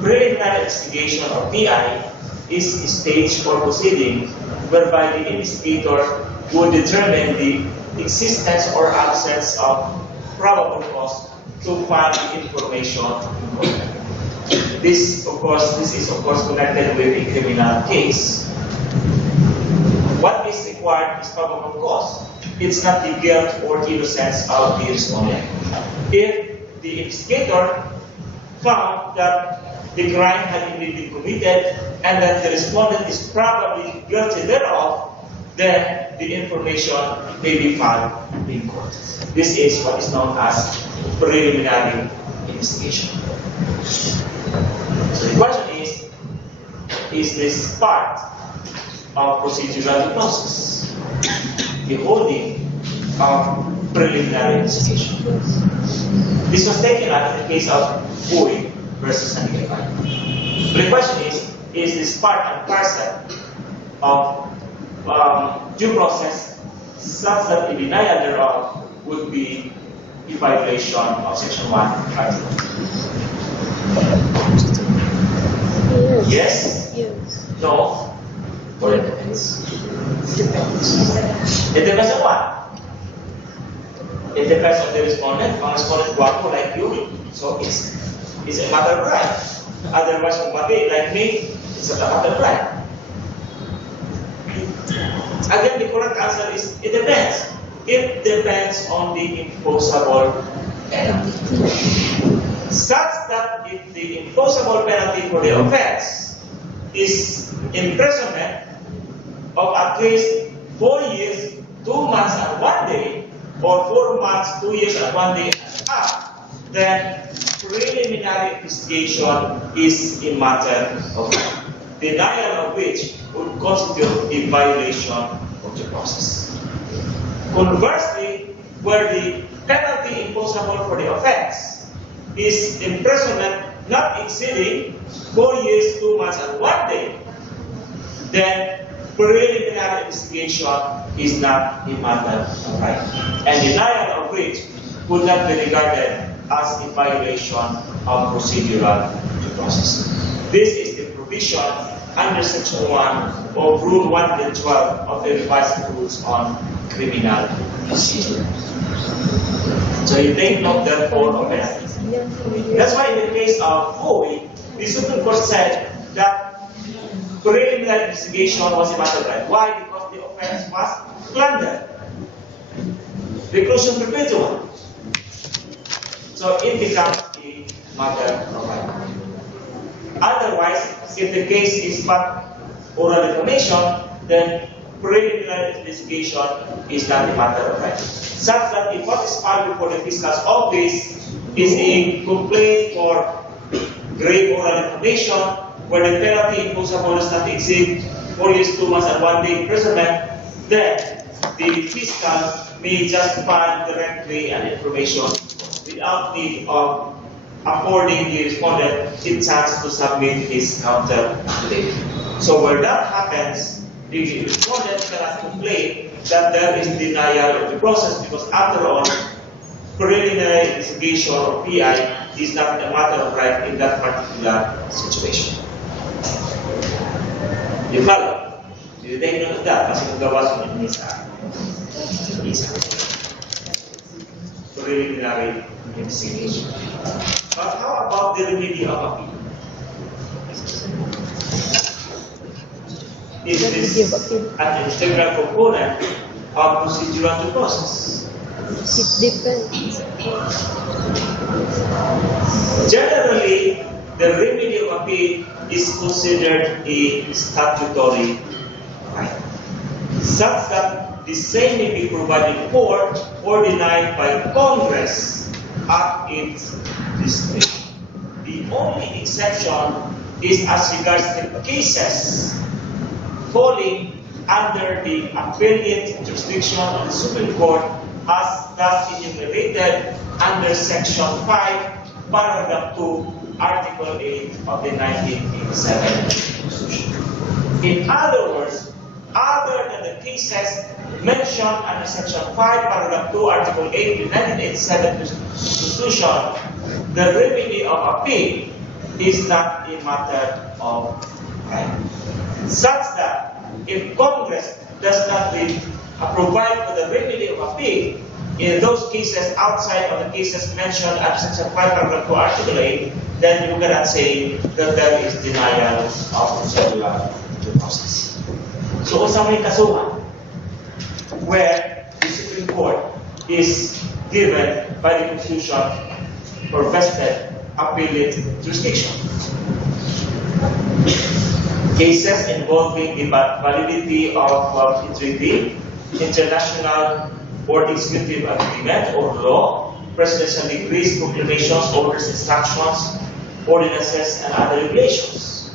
preliminary investigation or PI is a stage or proceeding whereby the investigator would determine the existence or absence of probable cause to find the information. This is of course connected with a criminal case. What is required is probable cause. It's not the guilt or innocence of the respondent. If the investigator found that the crime had indeed been committed and that the respondent is probably guilty thereof, then the information may be filed in court. This is what is known as preliminary investigation. So the question is this part of procedural process, the holding of preliminary investigation? This was taken up in the case of Bowie versus Sandigan. The question is this part and parcel of due process such that a denial thereof would be a violation of Section 1 Article. Yes? Yes. No? Or it depends? Depends. It depends on what? It depends on the respondent. Ang respondent guapo like you, so it's a matter of right. Otherwise, kung pati like me, it's a matter of right. Again, the correct answer is it depends. It depends on the imposable penalty. Such that if the imposable penalty for the offense is imprisonment of at least 4 years, 2 months and 1 day, or 4 months, 2 years and 1 day and a half, then preliminary investigation is a matter of right, denial of which would constitute a violation of the process. Conversely, where the penalty imposable for the offense is imprisonment not exceeding 4 years, 2 months, and 1 day, then preliminary investigation is not a matter of right, and denial of which would not be regarded as a violation of procedural due process. This is the provision under Section 1 of Rule 112 of the Revised Rules on Criminal Procedure. So you take note therefore of penalty. That's why in the case of Bowie, the Supreme Court said that preliminary investigation was a matter of right. Why? Because the offense was plunder. reclusion perpetual. So it becomes a matter of right. Otherwise, if the case is but oral information, then preliminary investigation is not a matter of right. Such that if what is filed before the fiscal's office is a complaint for grave oral information, where the penalty imposable does not exceed 4 years, 2 months, and 1 day imprisonment, then the fiscal may just file directly an information without need of affording the respondent a chance to submit his counter affidavit. So where that happens, the respondent cannot complain that there is denial of the process, because after all, preliminary investigation or PI is not a matter of right in that particular situation. You follow? You take note of that kasi nagawa sa inyo isa. Preliminary investigation. But how about the remedy of appeal? Is this an integral component of procedural due process? It depends. Generally, the remedy of appeal is considered a statutory right, such that the same may be provided for or denied by Congress at its discretion. The only exception is as regards the cases falling under the appellate jurisdiction of the Supreme Court as thus enumerated under Section 5, Paragraph 2, Article 8 of the 1987 Constitution. In other words, other than the cases mentioned under Section 5, Paragraph 2, Article 8 of the 1987 Constitution, the remedy of appeal is not a matter of right. Such that if Congress does not provide for the remedy of appeal in those cases outside of the cases mentioned at Section 5, Paragraph 2, Article 8, then you cannot say that there is denial of procedural due process. So, kung sa may kasuhan where the Supreme Court is given by the Constitution or vested appellate jurisdiction, cases involving the validity of a treaty, international or executive agreement or law, presidential decrees, proclamations, orders, instructions, ordinances, and other regulations.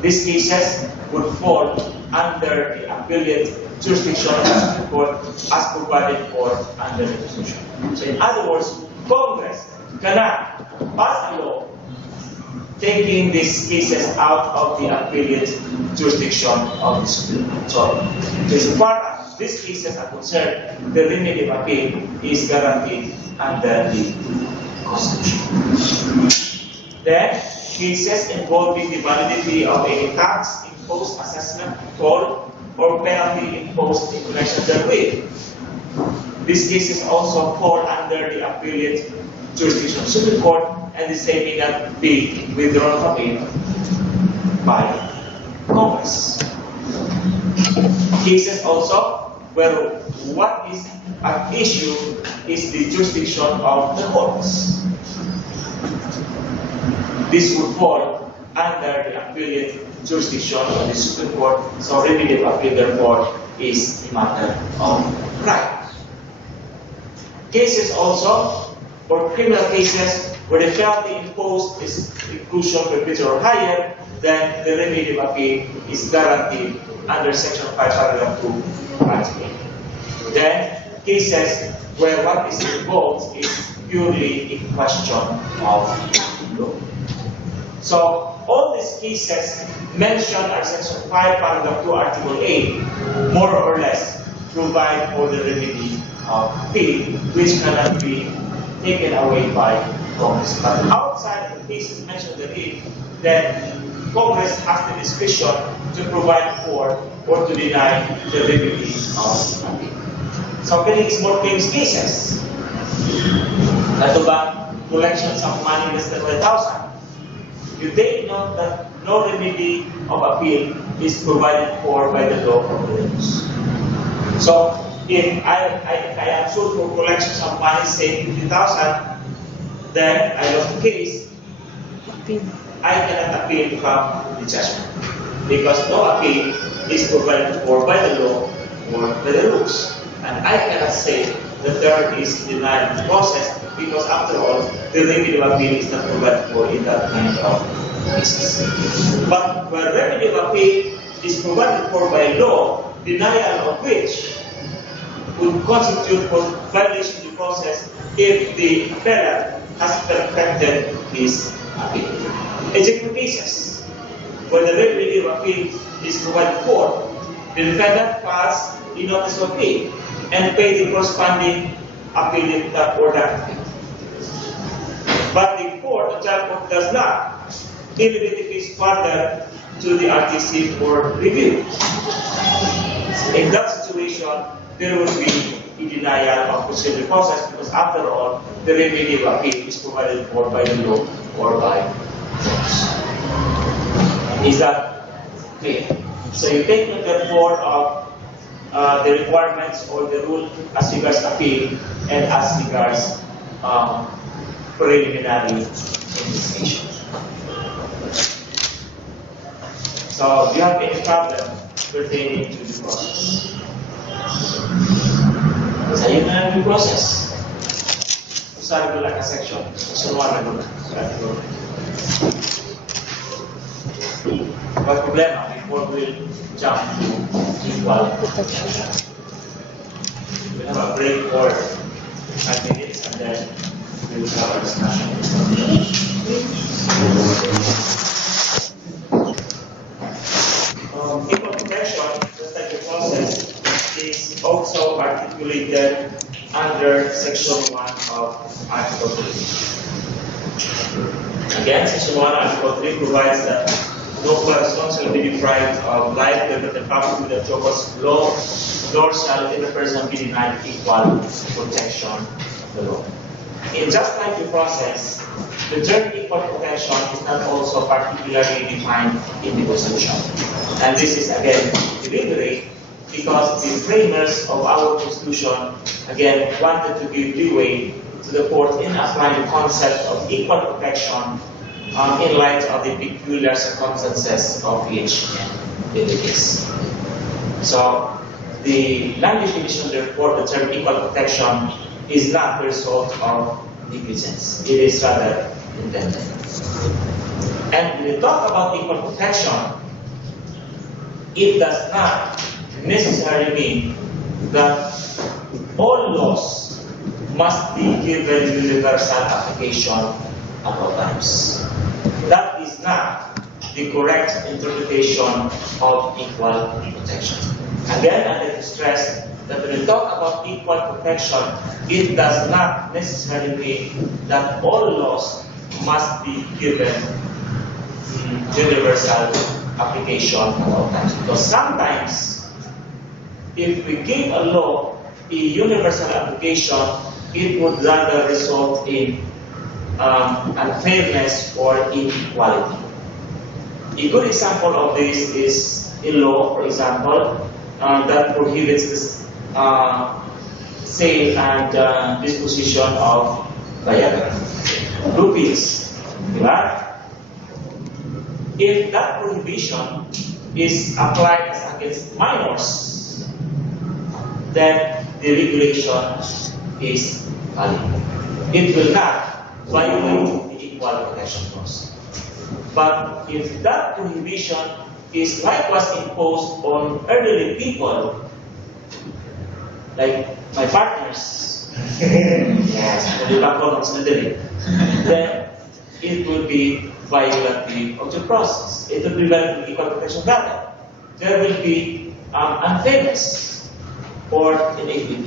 These cases would fall under the appellate jurisdiction of the Supreme Court as provided for under the Constitution. So in other words, Congress cannot pass a law taking these cases out of the appellate jurisdiction of the Supreme Court. So, as far as these cases are concerned, the remedy of appeal is guaranteed under the Constitution. Then, cases involving the validity of a tax, imposed assessment, toll, or penalty imposed in connection therewith. These cases also fall under the appellate jurisdiction of the Supreme Court, and the same may not be withdrawn from it by Congress. Cases also where what is at issue is the jurisdiction of the courts. This would fall under the appellate jurisdiction of the Supreme Court, so remedy of appeal therefore is a matter of right. Cases also, for criminal cases where the penalty imposed is reclusion perpetual or higher, then the remedy of appeal is guaranteed under Section 5, Paragraph 2, Article 8. Then, cases where what is involved is purely a question of law. So, all these cases mentioned are Section 5, Paragraph 2, Article 8, more or less provide for the remedy of appeal, which cannot be taken away by Congress. But outside of the cases mentioned therein, then Congress has the discretion to provide for or to deny the remedy of appeal. So, many more famous cases. Ito ba, collections of money less than 1,000. You take note that no remedy of appeal is provided for by the law of the rules. So, if I am sued for collection of money, say 50,000, then I lost the case, Appeal. I cannot appeal from the judgment because no appeal is provided for by the law or by the rules. And I cannot say the third is denied the process because after all, the remedy of appeal is not provided for in that kind of cases. But where remedy of appeal is provided for by law, denial of which would constitute for violation of the process if the appellant has perfected his appeal. Executive cases where the remedy of appeal is provided for, the defendant files the notice of appeal and pay the corresponding appeal for that appeal. But the court, the trial court, does not elevate the case further to the RTC for review. In that situation, there will be a denial of procedural process because after all, the remedy of appeal is provided for by the law or by courts. Is that clear? So you take note therefore of the requirements or the rule as regards appeal and as regards preliminary investigation. So do you have any problem pertaining to the process? Sa iyo na yung process. Usari ko lang ka section. Sunuan na ko na. What problema before we jump to equal protection? We have a break for 5 minutes and then we will have a discussion. Equal protection, just like the process, is also articulated under Section 1 of Article 3. Again, Section 1 of Article 3 provides that no person shall be deprived of life, liberty, and property without cause of law, nor shall any person be denied equal protection of the law. In just like the process, the term equal protection is not also particularly defined in the Constitution. And this is again deliberate because the framers of our Constitution again wanted to give leeway to the court in applying the concept of equal protection in light of the peculiar circumstances of each case. So the language division therefore the term equal protection is not the result of negligence. It is rather intended. And when we talk about equal protection, it does not necessarily mean that all laws must be given universal application at all times. That is not the correct interpretation of equal protection. Again, I like to stress that when we talk about equal protection, it does not necessarily mean that all laws must be given universal application at all times. Because sometimes, if we give a law a universal application, it would rather result in unfairness or inequality. A good example of this is a law, for example, that prohibits this sale and disposition of Viagra, blue pills. Right? If that prohibition is applied as against minors, then the regulation is valid. It will not violate the equal protection clause. But if that prohibition is likewise imposed on elderly people, like my partners, yes, then it will be violative of the process. It will be violative of equal protection value. There will be unfairness or inequity.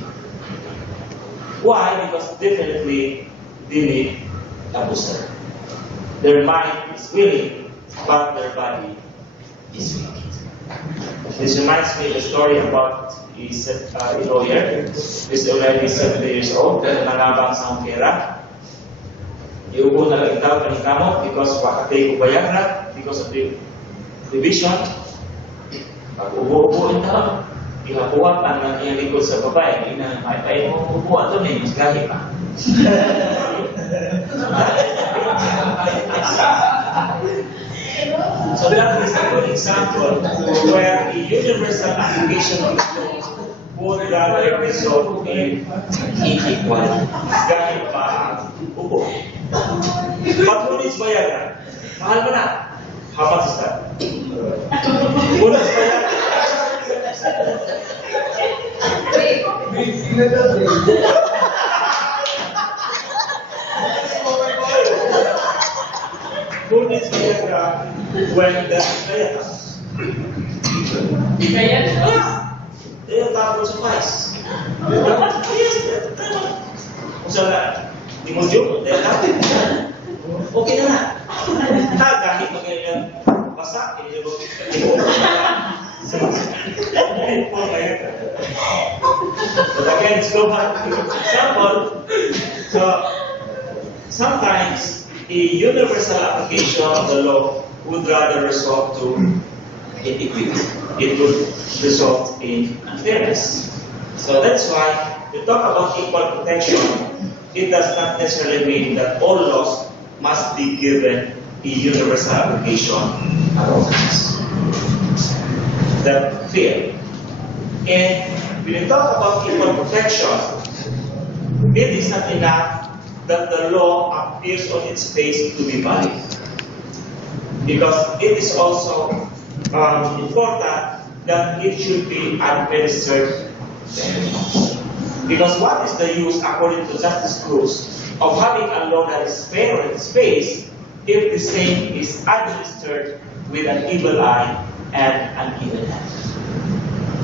Why? Because definitely they need a booster. Their mind is willing, but their body is weak. This reminds me of a story about a lawyer. He's already 70 years old, pero nangabang sa pera. Iubo na lang itaw paningkamot because wakatay ko Viagra, because of the division. Pag ubo-ubo itaw, ihabuhat ang iyang likod sa babae, ay mo upuan doon mas gahi pa. So that is a good example where the universal application of the law would rather result in inequality. Gahi pa ang upo. But who needs Viagra? Mahal mo na. How much is that? Who needs Viagra? Who needs Viagra when there's Viagra? They are to suffice. Kung saan di mo joke, okay na na. Kahit magaling basa, but again, let's go back to the example. So, sometimes a universal application of the law would rather result to inequity. It would result in unfairness. So that's why we talk about equal protection. It does not necessarily mean that all laws must be given a universal application at all times. That's fair. And when we talk about equal protection, it is not enough that the law appears on its face to be valid. Because it is also important that it should be administered fairly. Because what is the use, according to Justice Cruz, of having a law that is fair on its face if the same is administered with an evil eye and an evil hand?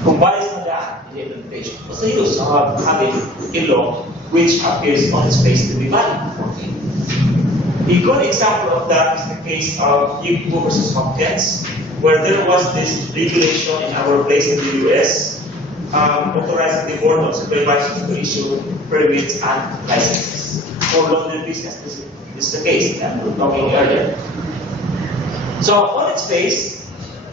Kung bias na daan in the implementation, what's the use of having a law which appears on its face to be valid? Okay. A good example of that is the case of Yippo versus Hopkins, where there was this regulation in our place in the US authorizing the Board of Supervisors to issue permits and licenses for laundry business. This is the case that we were talking earlier. So on its face,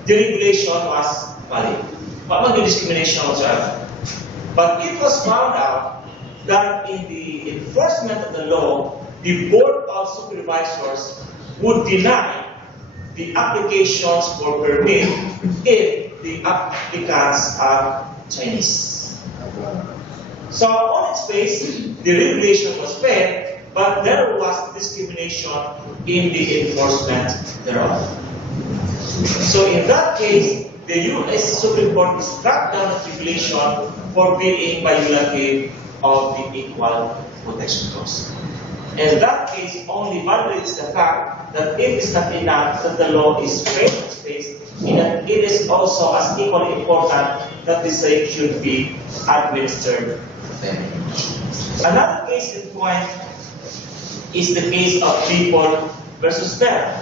the regulation was valid. But no discrimination whatsoever. But it was found out that in the enforcement of the law, the Board of Supervisors would deny the applications for permit if the applicants are Chinese. So on its face, the regulation was fair, but there was discrimination in the enforcement thereof. So in that case, the U.S. Supreme Court struck down the regulation for being violative of the Equal Protection Clause. And that case only validates the fact that it is not enough that the law is fair in its face, and it is also as equally important that the same should be administered fairly. Another case in point is the case of People versus Bell.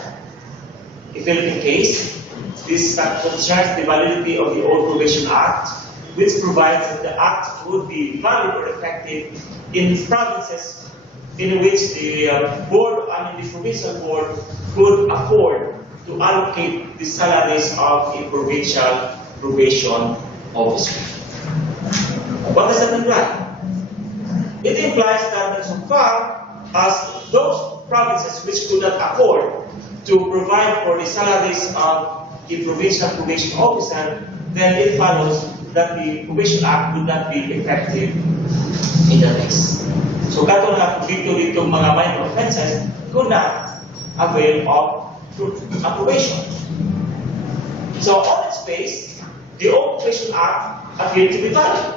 A Philippine case. This concerns the validity of the Old Probation Act, which provides that the Act would be valid or effective in provinces in which the provincial board could afford to allocate the salaries of a provincial probation officer. What does that imply? It implies that insofar as those provinces which could not afford to provide for the salaries of the provincial probation officer, then it follows that the Probation Act would not be effective in the case. So katong dito mga minor offenses could not avail of probation. So on its face, the Old Probation Act appeared to be valid,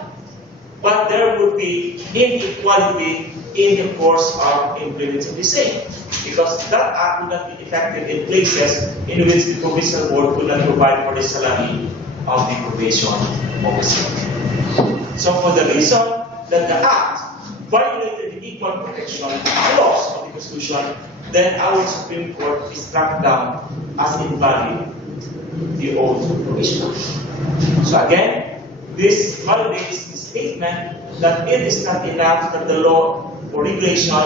but there would be inequality in the course of implementing the same, because that act would not be effective in places in which the provincial board could not provide for the salary of the probation officer. So for the reason that the act violated the equal protection clause of the Constitution, then our Supreme Court struck down as invalid the old probation act. So again, this validates the statement that it is not enough that the law or regulation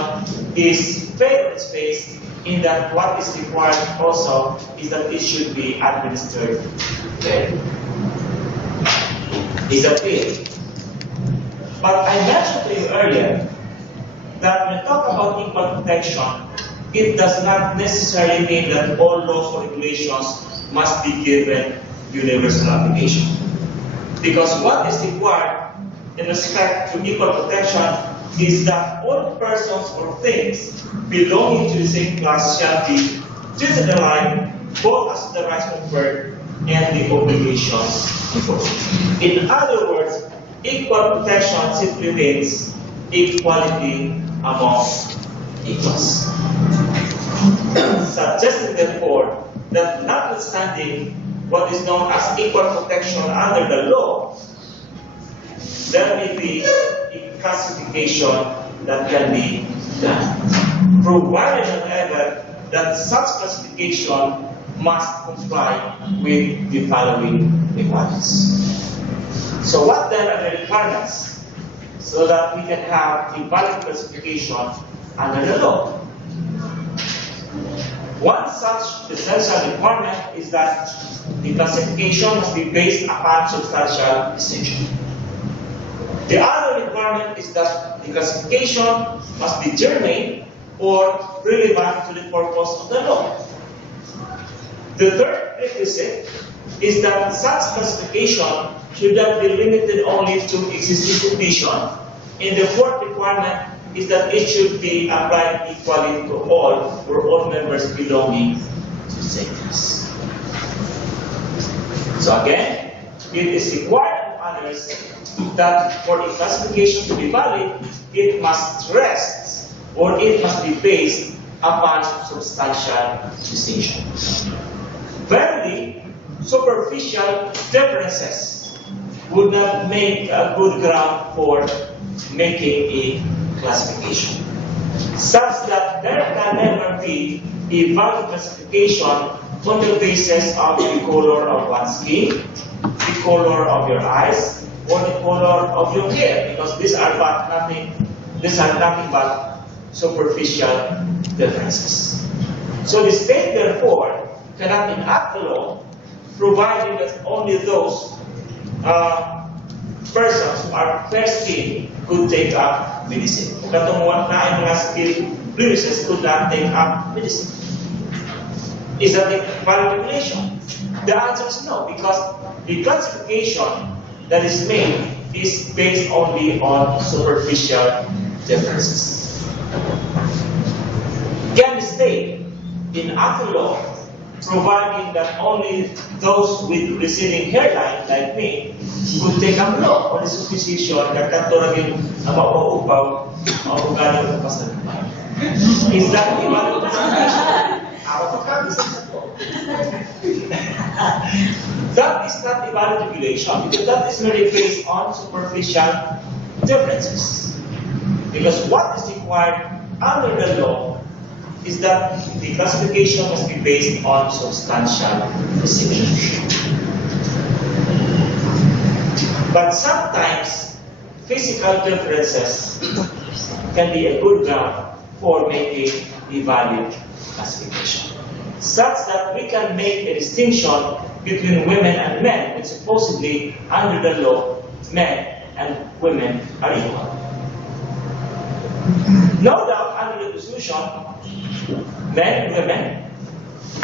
is fair in its face, in that what is required also is that it should be administered fairly. is appeal. But I mentioned to you earlier that when we talk about equal protection, it does not necessarily mean that all laws or regulations must be given universal application. Because what is required in respect to equal protection is that all persons or things belonging to the same class shall be treated alike, both as the rights conferred and the obligations imposed. In other words, equal protection simply means equality among equals. Suggesting therefore that notwithstanding what is known as equal protection under the law, there may be a classification that can be done, provided, however, that such classification must comply with the following requirements. So what then are the requirements so that we can have a valid classification under the law? One such essential requirement is that the classification must be based upon substantial distinction. The other requirement is that the classification must be germane or relevant to the purpose of the law. The third requisite is that such classification should not be limited only to existing condition. And the fourth requirement is that it should be applied equally to all or all members belonging to the same class. So again, it is required of others that for a classification to be valid, it must rest or it must be based upon substantial distinction. Verily, superficial differences would not make a good ground for making a classification, such that there can never be a valid classification on the basis of the color of one's skin, the color of your eyes, or the color of your hair, because these are nothing but superficial differences. So the state, therefore, cannot enact the law, providing that only those persons who are fair-skinned could take up medicine. Katong na mga skill blemishes could not take up medicine. Is that a valid regulation? The answer is no, because the classification that is made is based only on superficial differences. Can the state enact the law providing that only those with receding hairline, like me, could take up law on the supposition that katoragin ang mapaupaw ang ugali ng pasalipan? Is that a valid classification? That is not a valid regulation, because that is merely based on superficial differences. Because what is required under the law is that the classification must be based on substantial distinction. But sometimes physical differences can be a good ground for making a valid classification, such that we can make a distinction between women and men, when supposedly under the law, men and women are equal. No doubt, under the Constitution, men and women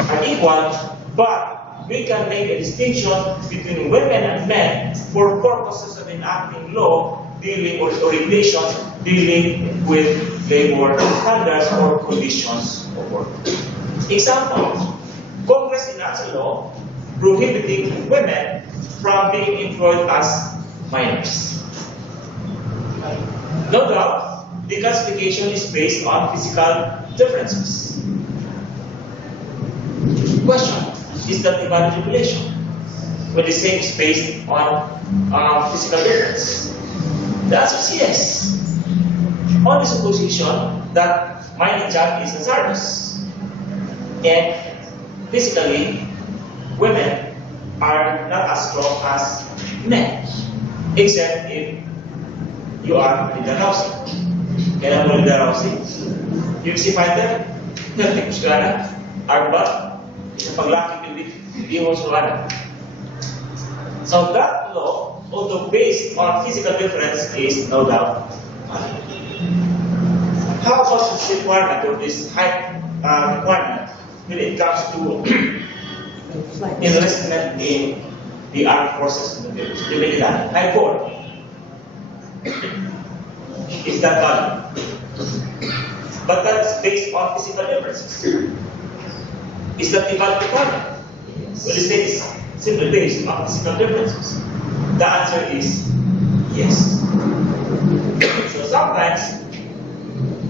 are equal, but we can make a distinction between women and men for purposes of enacting law dealing or regulations dealing with labor standards or conditions of work. Example, Congress enacts a law prohibiting women from being employed as minors. No doubt, the classification is based on physical differences. Question, is that a valid regulation? When the same is based on physical difference? The answer is yes. On the supposition that my job is a service, and physically, women are not as strong as men, except if you are Linda Rousey. Kailan mo Linda Rousey? UFC fighter, natikos ka na, armbar, sa paglaki, hindi mo sulara. So that law although based on physical difference, is no doubt valid. How about this requirement or this height requirement when it comes to enlistment in the armed forces in the military? High 4. Is that valid? But that's based on physical differences. Is that the valid requirement? Well, it says simply based on physical differences. The answer is yes. So sometimes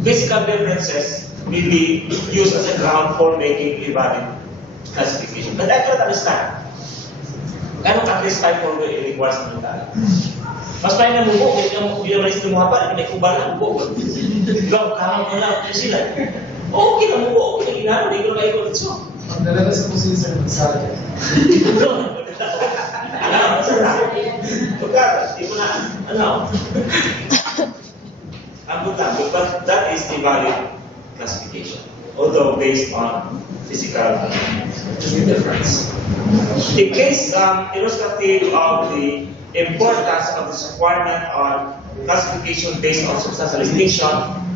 physical differences will be used as a ground for making a valid classification. But I cannot understand. Anong at least type for the requires military? Mas paling na bubo, bila malis na mga pa, may kubal na bubo. Ikaw, kamang mo lang, sila. Oo, kita mo bubo, kita ginano, hindi ko na kayo ulit so. Ang dalaga sa kung sino sa mensahe. Alam, masarap. Pagkata, di ko na, ano. Ang buta, but that is the valid classification. Although based on physical difference. The case illustrative of the importance of this requirement on classification based on substantial distinction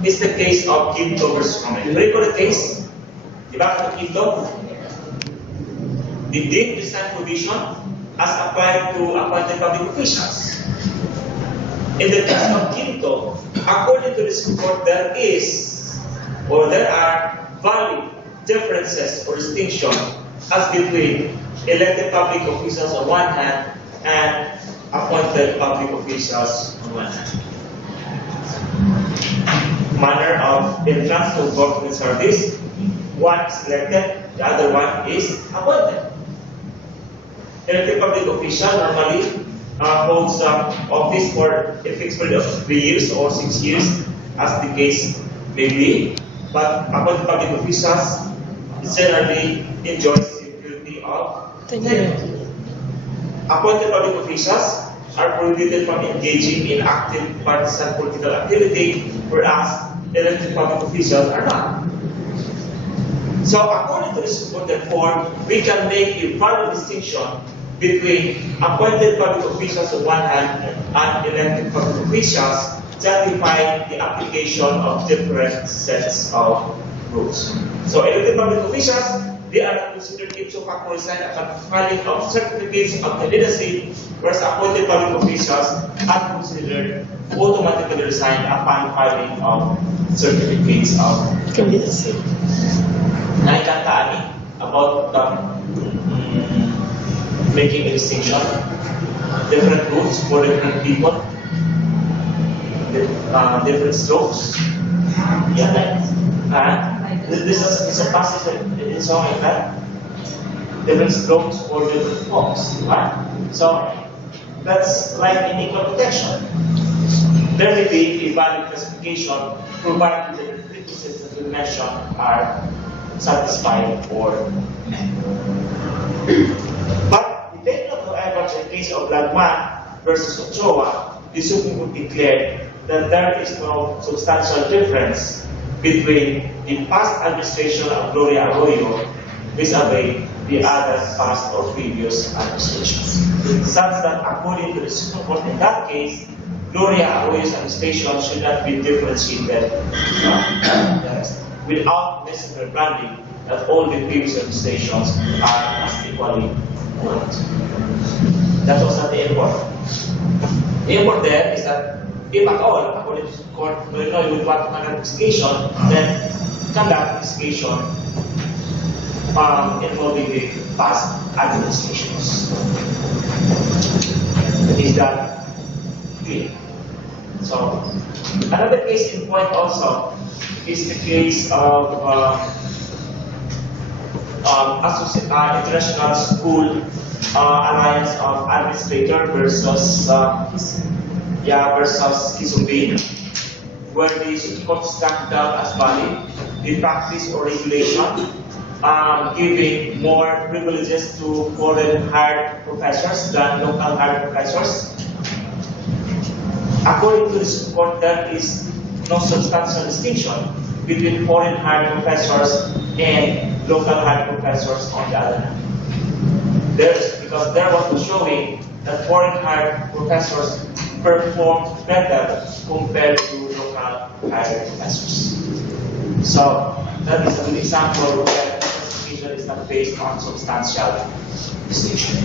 is the case of Quinto versus Romero. Recall the case? Di ba ito Quinto? The deep design provision as applied to appointed public officials. In the case of Quinto, according to this report, there are valid differences or distinction as between elected public officials on one hand and appointed public officials on one hand. Manner of entrance to government service: one is elected, the other one is appointed. Elected public official normally holds office for a fixed period of 3 years or 6 years, as the case may be. But appointed public officials generally enjoy security of tenure. Appointed public officials are prohibited from engaging in active partisan political activity, whereas elected public officials are not. So according to this report, therefore, we can make a valid distinction between appointed public officials on one hand and elected public officials, justifying the application of different sets of rules. So elected public officials, they are not considered ipso facto resign upon filing of certificates of candidacy, whereas appointed public officials are considered automatically resigned upon filing of certificates of candidacy. Naikanta about making a distinction, different rules for different people, different strokes. Yeah, this is a passage in song like that. Different strokes for different folks, right? So that's like in equal protection. There may be a valid classification provided that the prerequisites that we mentioned are satisfied or met. But depending on however the case of Lagman versus Ochoa, the Supreme Court declared that there is no substantial difference between the past administration of Gloria Arroyo vis-a-vis the other past or previous administrations, such that according to the Supreme Court in that case, Gloria Arroyo's administration should not be differentiated from the rest, without necessary branding that all the previous administrations are as equally good. That was not the import. The import there is that if at all, according to the court, you would want to conduct investigation, then conduct investigation involving the past administrations. Is that clear? So, another case in point also is the case of International School Alliance of Administrators versus Kisumbin, where the Supreme Court struck down as valid the practice or regulation giving more privileges to foreign hired professors than local hired professors. According to the Supreme Court, there is no substantial distinction between foreign hired professors and local hired professors on the other hand. Because there was showing that foreign-hired professors performed better compared to local-hired professors. So that is a good example where classification is not based on substantial distinction.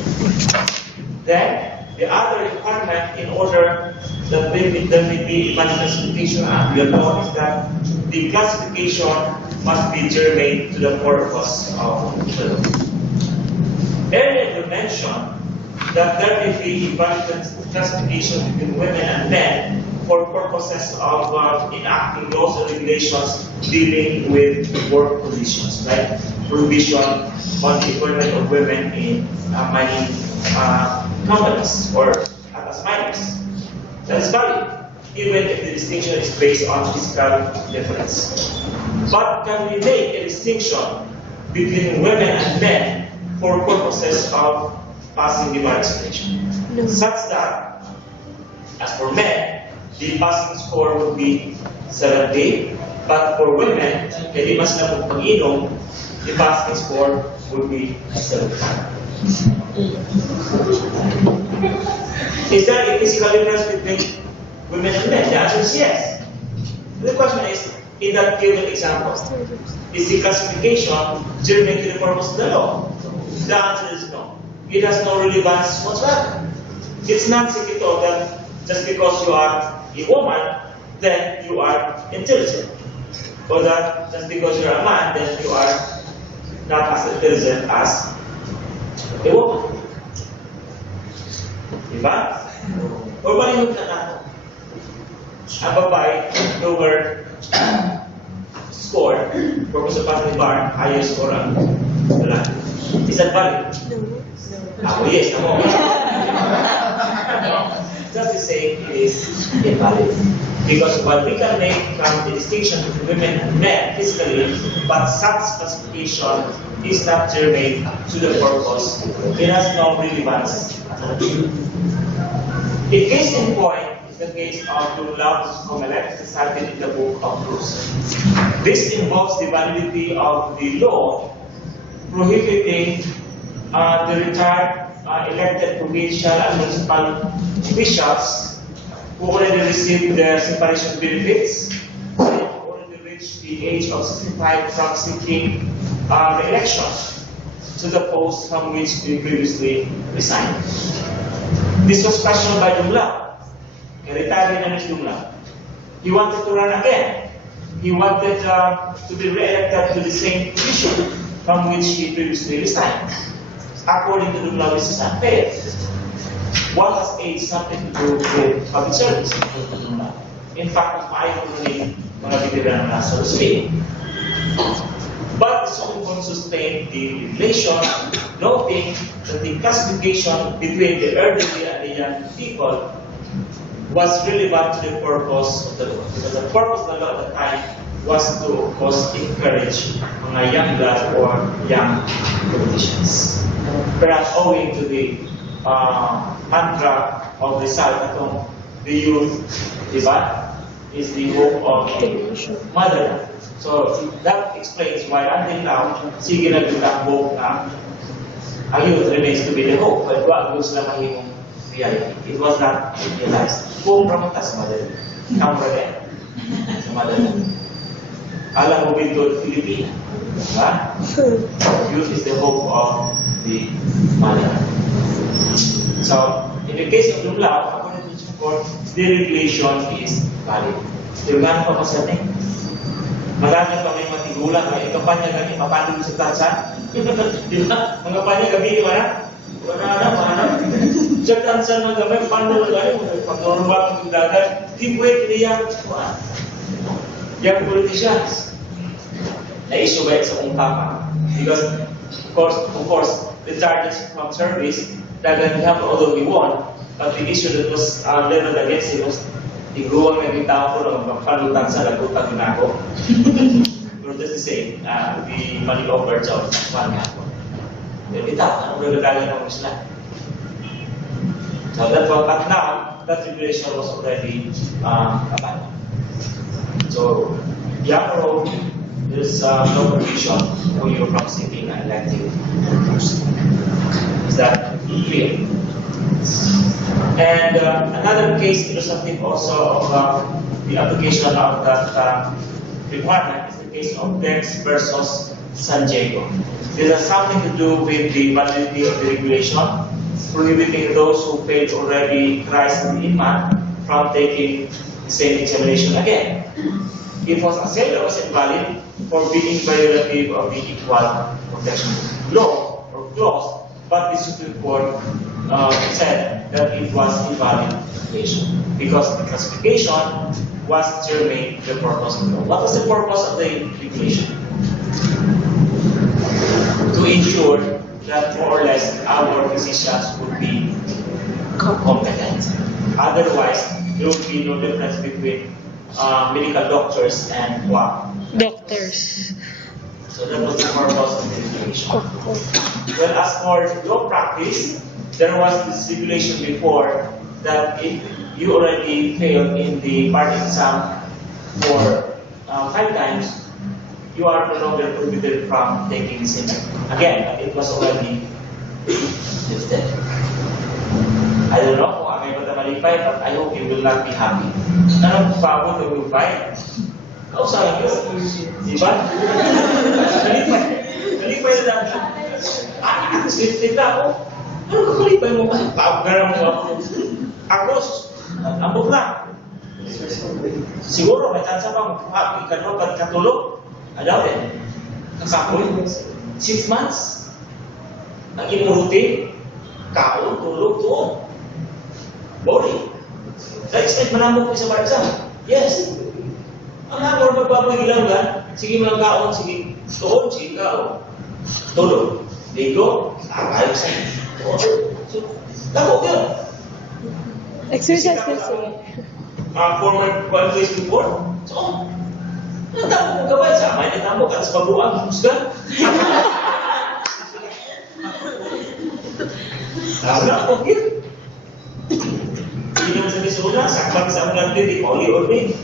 Then the other requirement in order that there may be equality classification under the law is that the classification must be germane to the purpose of the law. Earlier we mentioned that there may be equality classification between women and men for purposes of enacting laws and regulations dealing with work conditions, like provision on the employment of women in mining companies or as miners. That's valid, even if the distinction is based on physical difference. But can we make a distinction between women and men for purposes of passing the bar examination? No. Such that, as for men, the passing score would be 70, but for women, hindi mas na pag-inom, the passing score would be 75. Is there a physical difference between women and men? The answer is yes. The question is, in that given example, is the classification germane to the purpose of the law? The answer is no. It has no relevance whatsoever. It's not significant that just because you are a woman, then you are intelligent. Or that just because you're a man, then you are not as intelligent as a woman. Diba? Or malihog na nato. Ang babae, lower score, purpose of passing the bar, higher score ang lalaki. Is that valid? No. Yes, no. Just to say it is invalid. Because while we can make the distinction between women and men physically, but such classification is not germane to the purpose. It has no relevance at all. A case in point is the case of Dunlap's Comelec cited in the book of Rules. This involves the validity of the law prohibiting the retired elected provincial and municipal officials who already received their separation benefits and who already reached the age of 65 from seeking re-election to the post from which they previously resigned. This was questioned by Dunlap. Retired Mr. Dunlap. He wanted to run again. He wanted to be re-elected to the same position from which he previously resigned. According to Dunlap, this is unfair. What has age something to do with public service? In fact, maayon ko rin mga bitiran na so to speak. But the Supreme Court sustained the regulation, noting that the classification between the elderly and the young people was relevant to the purpose of the law. Because the purpose of the law at the time was to, of course, encourage mga young blood or young politicians. Perhaps owing to the mantra of Rizal, the youth, diba, is the hope of the motherland. So that explains why until now, sige na ang hope na ang youth remains to be the hope. But what was na mahimong reality? It was not realized. Kung ramunta sa motherland, kamura din sa motherland. Alam mo bito Filipina, diba? Youth is the hope of the motherland. So, in the case of Dunlap, according to the Supreme Court, the regulation is valid. Diba pa masabi? Marami pa may matigulang, may kampanya kami, mapano sa tansa. Diba? Mga kampanya gabi, wala? Wala. Sa tansa na gamay, paano na tayo? Pag-normal ng dagat, di pwede niya. Young politicians. Na-issue ba sa ungkapan? Because, of course, the charges from service dagan have although he won, but the issue that was leveled against him was iguang naging tao ko lang magpalutan sa lagutan na ako. Or just to say, the money offered of one ako. Pero ito, anong gagagalan ng Islam? So that was, but now, that regulation was already abandoned. So, young road, there's no provision for you from seeking an elective post. Is that clear? And another case illustrative also of the application of that requirement is the case of Dex versus San Diego. This has something to do with the validity of the regulation, prohibiting those who failed already Christ and Iman from taking the same examination again. It was asserted that was invalid for being violative of the equal protection law or clause, but the Supreme Court said that it was invalid classification because the classification was germane to the purpose of the law. What was the purpose of the regulation? To ensure that more or less our physicians would be competent. Otherwise, there would be no difference between medical doctors and what? Doctors. So that was the purpose of the regulation. Well, as for law practice, there was this regulation before that if you already failed in the bar exam for 5 times, you are no longer prohibited from taking the same. Again, it was already lifted. I don't know kung ang may matalipay, but I hope you will not be happy. Anong pabot na will find? Kausahan ko. Diba? Nalipay. Nalipay na lang. Lifted na ako. Ano ka kalipay mo? Pagkaram mo ako. Agos. Ambok na. Siguro, may tansa pa magpapag ikadwa at katulog. Ada din. Kasapoy. 6 months. Ang imong routine. Kaon, tulog, tuon. Boring. Sa extent manamok ko sa bar exam. Yes. Ang hanggang magbaboy gilangan, sige mga kaon, sige tuon, sige kaon. Tulog. Ligo, ayos sa so, lako yun. Exercise kasi. Former qualification before. So, ang tamo kong gabay sa amay, natamo ka, sa pabuang, husgan. Sabi na, okay. Inom sa misuna, sakbang sa mga natin, di pauli-uli.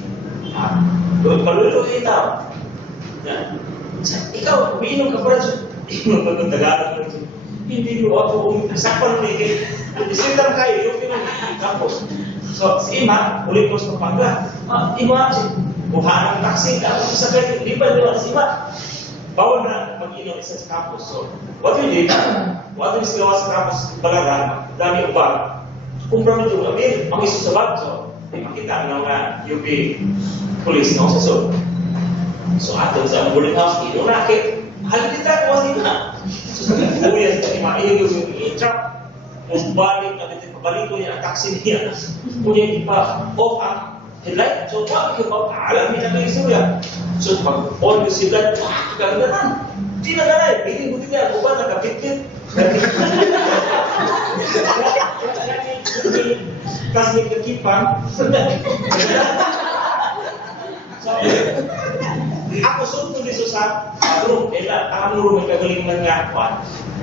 Doon palulo, itaw. Ikaw, umiinom ka pa rin. Inom ka ng Tagalog. Hindi mo ako sakpan mo ni Disitan kayo, yung pinag-campus. So, si Ima, ulit ko sa Pampanga. Ima, buhaan ng taxi, tapos sa kayo, di ba nila si Ima? Bawal na mag-inom isa sa campus. So, what we did, what we sigawa sa campus, Balaran, dami ubang, kumpra mo ito, ang iso sa bag. So, makita ng mga UP police, no? So, atin sa boarding house, ino rakit, mahal kita, kuha di ba? So, kuya, sa Ima, yung i-trap, balik na dito, pabalik ko niya ang taxi niya. Kunya di pa off ang headlight. So, bakit ko alam niya na istorya. So, pag on yung headlight, kaganaran. Di na ganay. Hindi mo tingnan, kung ba nakabitbit. Kasi may kakipan. So, ako sunod dito sa room. Ang room ay kagalingan nga.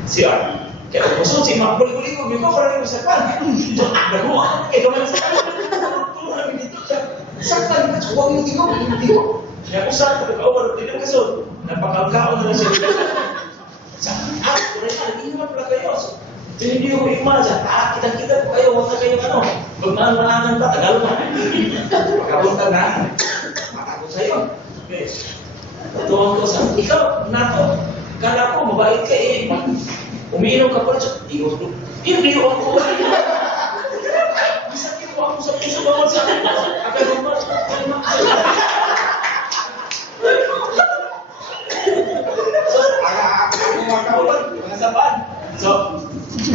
CR. Kaya kung gusto si Mak, balik-balik ko, biko parang yung sakpan. Nagawa, gamay sa sakpan. Tulong namin dito siya. Sakpan, huwag yung ikaw. Kaya kung saan, pag-over, hindi naman kaso, napakagkaon na siya. Sakpan, tunay na, hindi naman pala kayo. So, hindi ko iman siya, kita-kita po kayo, huwag na kayo magmananan pa, tagal na. Pagkapunta na, matakot sa'yo. Tuwang ko sa, ikaw, nato, kala ko, mabait ka eh. Umiinom ka pala siya, hindi ako. Isakit ko ako sa puso bawal sa akin. Agad mo ba? So, ako mga kauban, mga saban. So,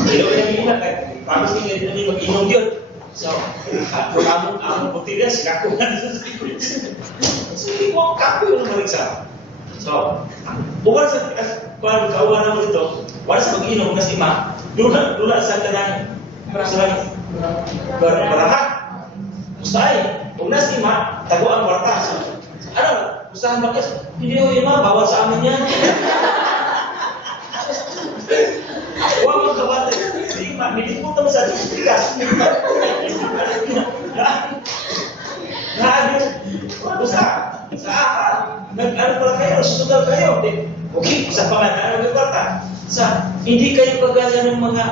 ilaw yung iinom. Paano sila hindi mag-inom yun? So, ang butila, sila ko nga sa secret. So, hindi ko kapo yung namariksa. So, bukan sa kauban naman ito, wala sa mag-inom kasi dula sa kanang barahat. Usay, kung nasi tago ang warta. Ano, usahan ba kasi? Hindi ko ima, bawal sa amin yan. Huwag mong kabate. Si Ima, nilipot naman sa tigas. Usa, sa akin, nag-ano pala kayo, susugal kayo. Okay, usa pa nga, ano yung warta? Hindi kayo kagaya ng mga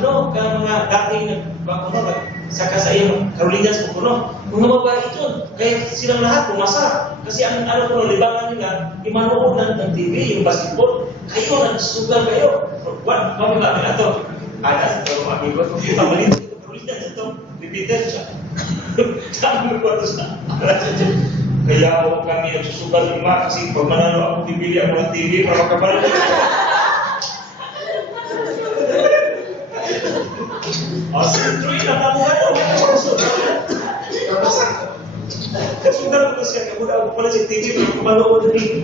mga dating saka sa iyo Carolinians pupuno. Mga babae ito, kaya silang lahat pumasa. Kasi ang libangan nila, imanood ng TV, yung basketball. Kayo, nagsusugal kayo. Mami na ito. Anas, ito mga amigo. Kita malito ito, Carolinians ito. Bibitin siya. Sabi ko ito sa kaya ako kami nagsusugal ng mga kasi pag manalo ako, bibili ako ng TV para makapalit. True lang ako ngayon. Kasundan ko siya, kamuda ako pala si TV para kumanood rin.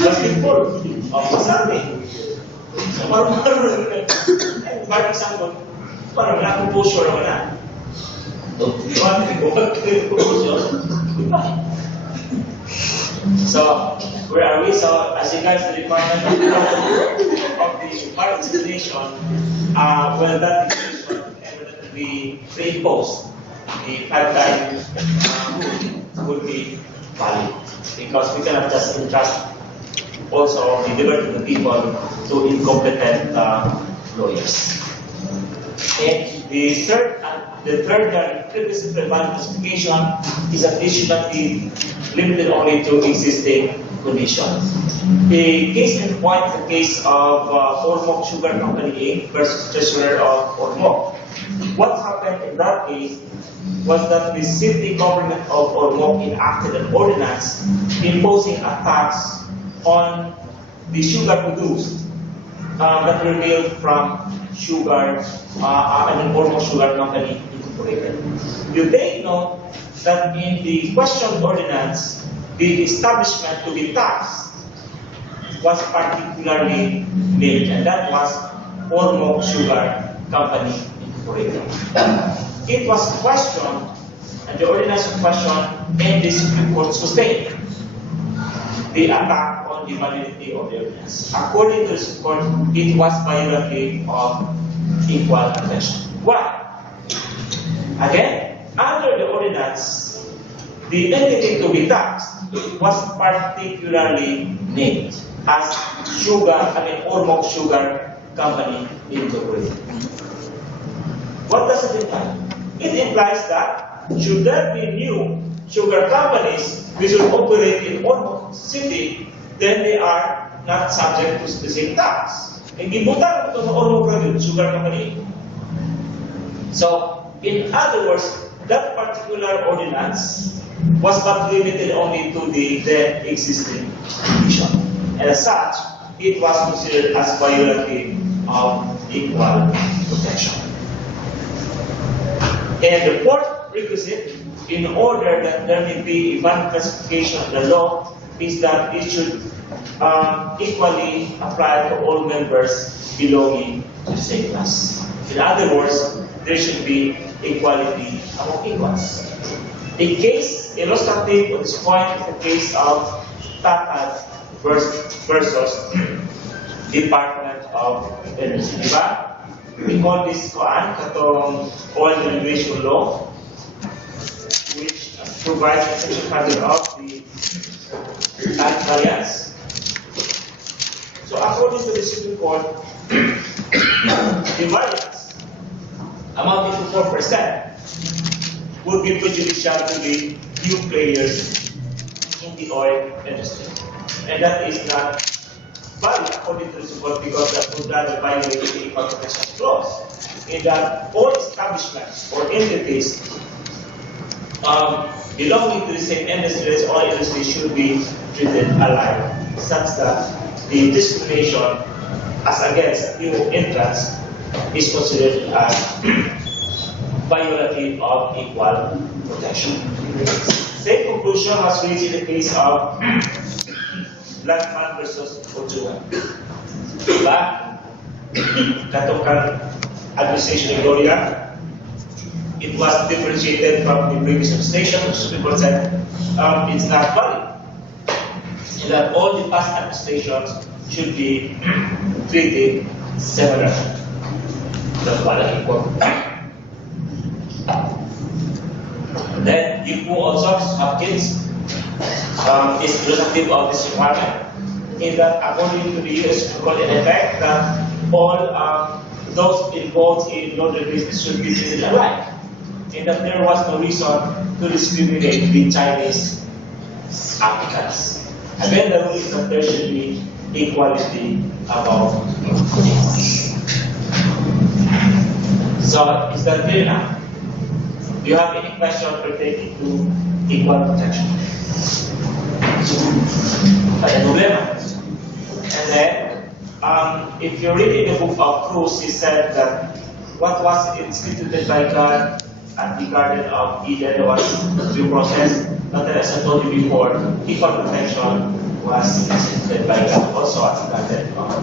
Basketball. Masabi. Marumaro rin. Parang sanggot. Parang nakupuso naman na. So, where are we? So, as regards the requirement of the part examination, that examination will be pre-imposed. The 5-time would be valid because we cannot just entrust also the liberty of the people to incompetent lawyers. And the third prerequisite for valid classification is that it should not be limited only to existing conditions. The case in point is the case of Ormoc Sugar Company Inc. versus Treasurer of Ormoc. What happened in that case was that the city government of Ormoc enacted an ordinance imposing a tax on the sugar produced that revealed from sugar, Ormoc Sugar Company Incorporated. You may know that in the questioned ordinance, the establishment to be taxed was particularly named, and that was Ormoc Sugar Company Incorporated. It was questioned, and the ordinance was questioned, and the Supreme Court sustained the attack on the validity of the ordinance. According to the Supreme Court, it was violative of equal protection. Why? Again, under the ordinance, the entity to be taxed was particularly named as Ormoc Sugar Company Incorporated. What does it imply? It implies that should there be new sugar companies which will operate in Ormoc City, then they are not subject to the same tax. And gibutan ito sa Ormoc Sugar Company. So, in other words, that particular ordinance was not limited only to the then existing condition. And as such, it was considered as violative of equal protection. And the fourth requisite, in order that there may be a valid classification of the law, is that it should equally apply to all members belonging to the same class. In other words, there should be equality among equals. A case illustrative of this point is the case of Tatad versus Department of Energy. Diba? We call this katong oil regulation law, which provides a section cover of the tax variance. So according to the Supreme Court, the variance amounting to 4% would be prejudicial to the new players in the oil industry. And that is not valid according to the Supreme Court because that would rather violate the equal protection clause. In that all establishments or entities belonging to the same industry as oil industry should be treated alike, such that the discrimination as against new entrants is considered as violative of equal protection. Same conclusion was reached in the case of Landman versus Ochoa. Diba? Katong administration of Gloria, it was differentiated from the previous administration. The Supreme Court said it's not valid. And that all the past administrations should be treated separately. That's what I quote. Then, Ipu also, Hopkins, is representative of this requirement. in that according to the U.S. Code in effect that all those involved in laundry business should be treated alike, and that there was no reason to discriminate the Chinese applicants. Again, the rule is that there should be equality among companies. So, is that clear now? Do you have any question pertaining to equal protection? Ada problema. And then, if you read in the book of Cruz, he said that what was instituted by God at the Garden of Eden was due process. But as I told you before, equal protection was instituted by God also at the Garden of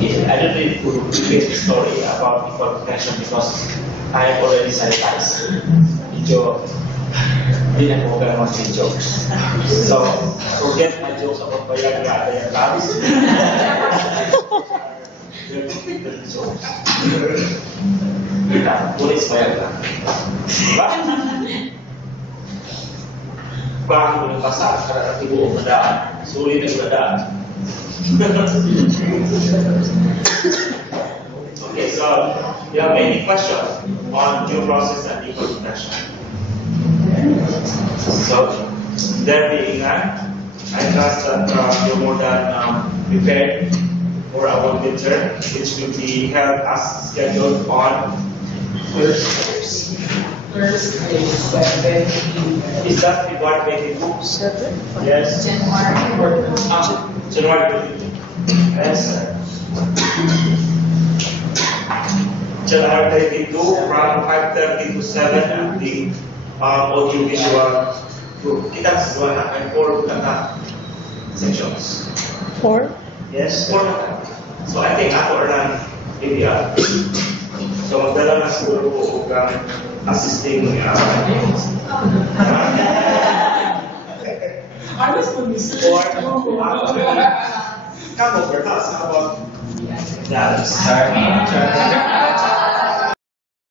Eden. I don't need to repeat the story about equal protection because I have already sanitized. Hindi na po gano'n mga jokes. So, forget my jokes about Viagra and labs. They're jokes. What is Viagra? Diba? Bakit ko yung pasal? Karang ibuong nadaan. Sulit ang nadaan. Okay, so, you have any questions on due process and equal protection? So, there being that, I trust that you're more than prepared for our midterm, which will be held as scheduled on Thursday. Is that February 22? Yes. January 22. Yes, sir. January 22 from 5:30 to 7 at the audiovisual group. Kita semua nak main 4 kata sections. 4? Yes, 4 kata. So I think ako lang ideal. So magdala na siguro ko kang assisting I was going to say. or come over to us. How about that?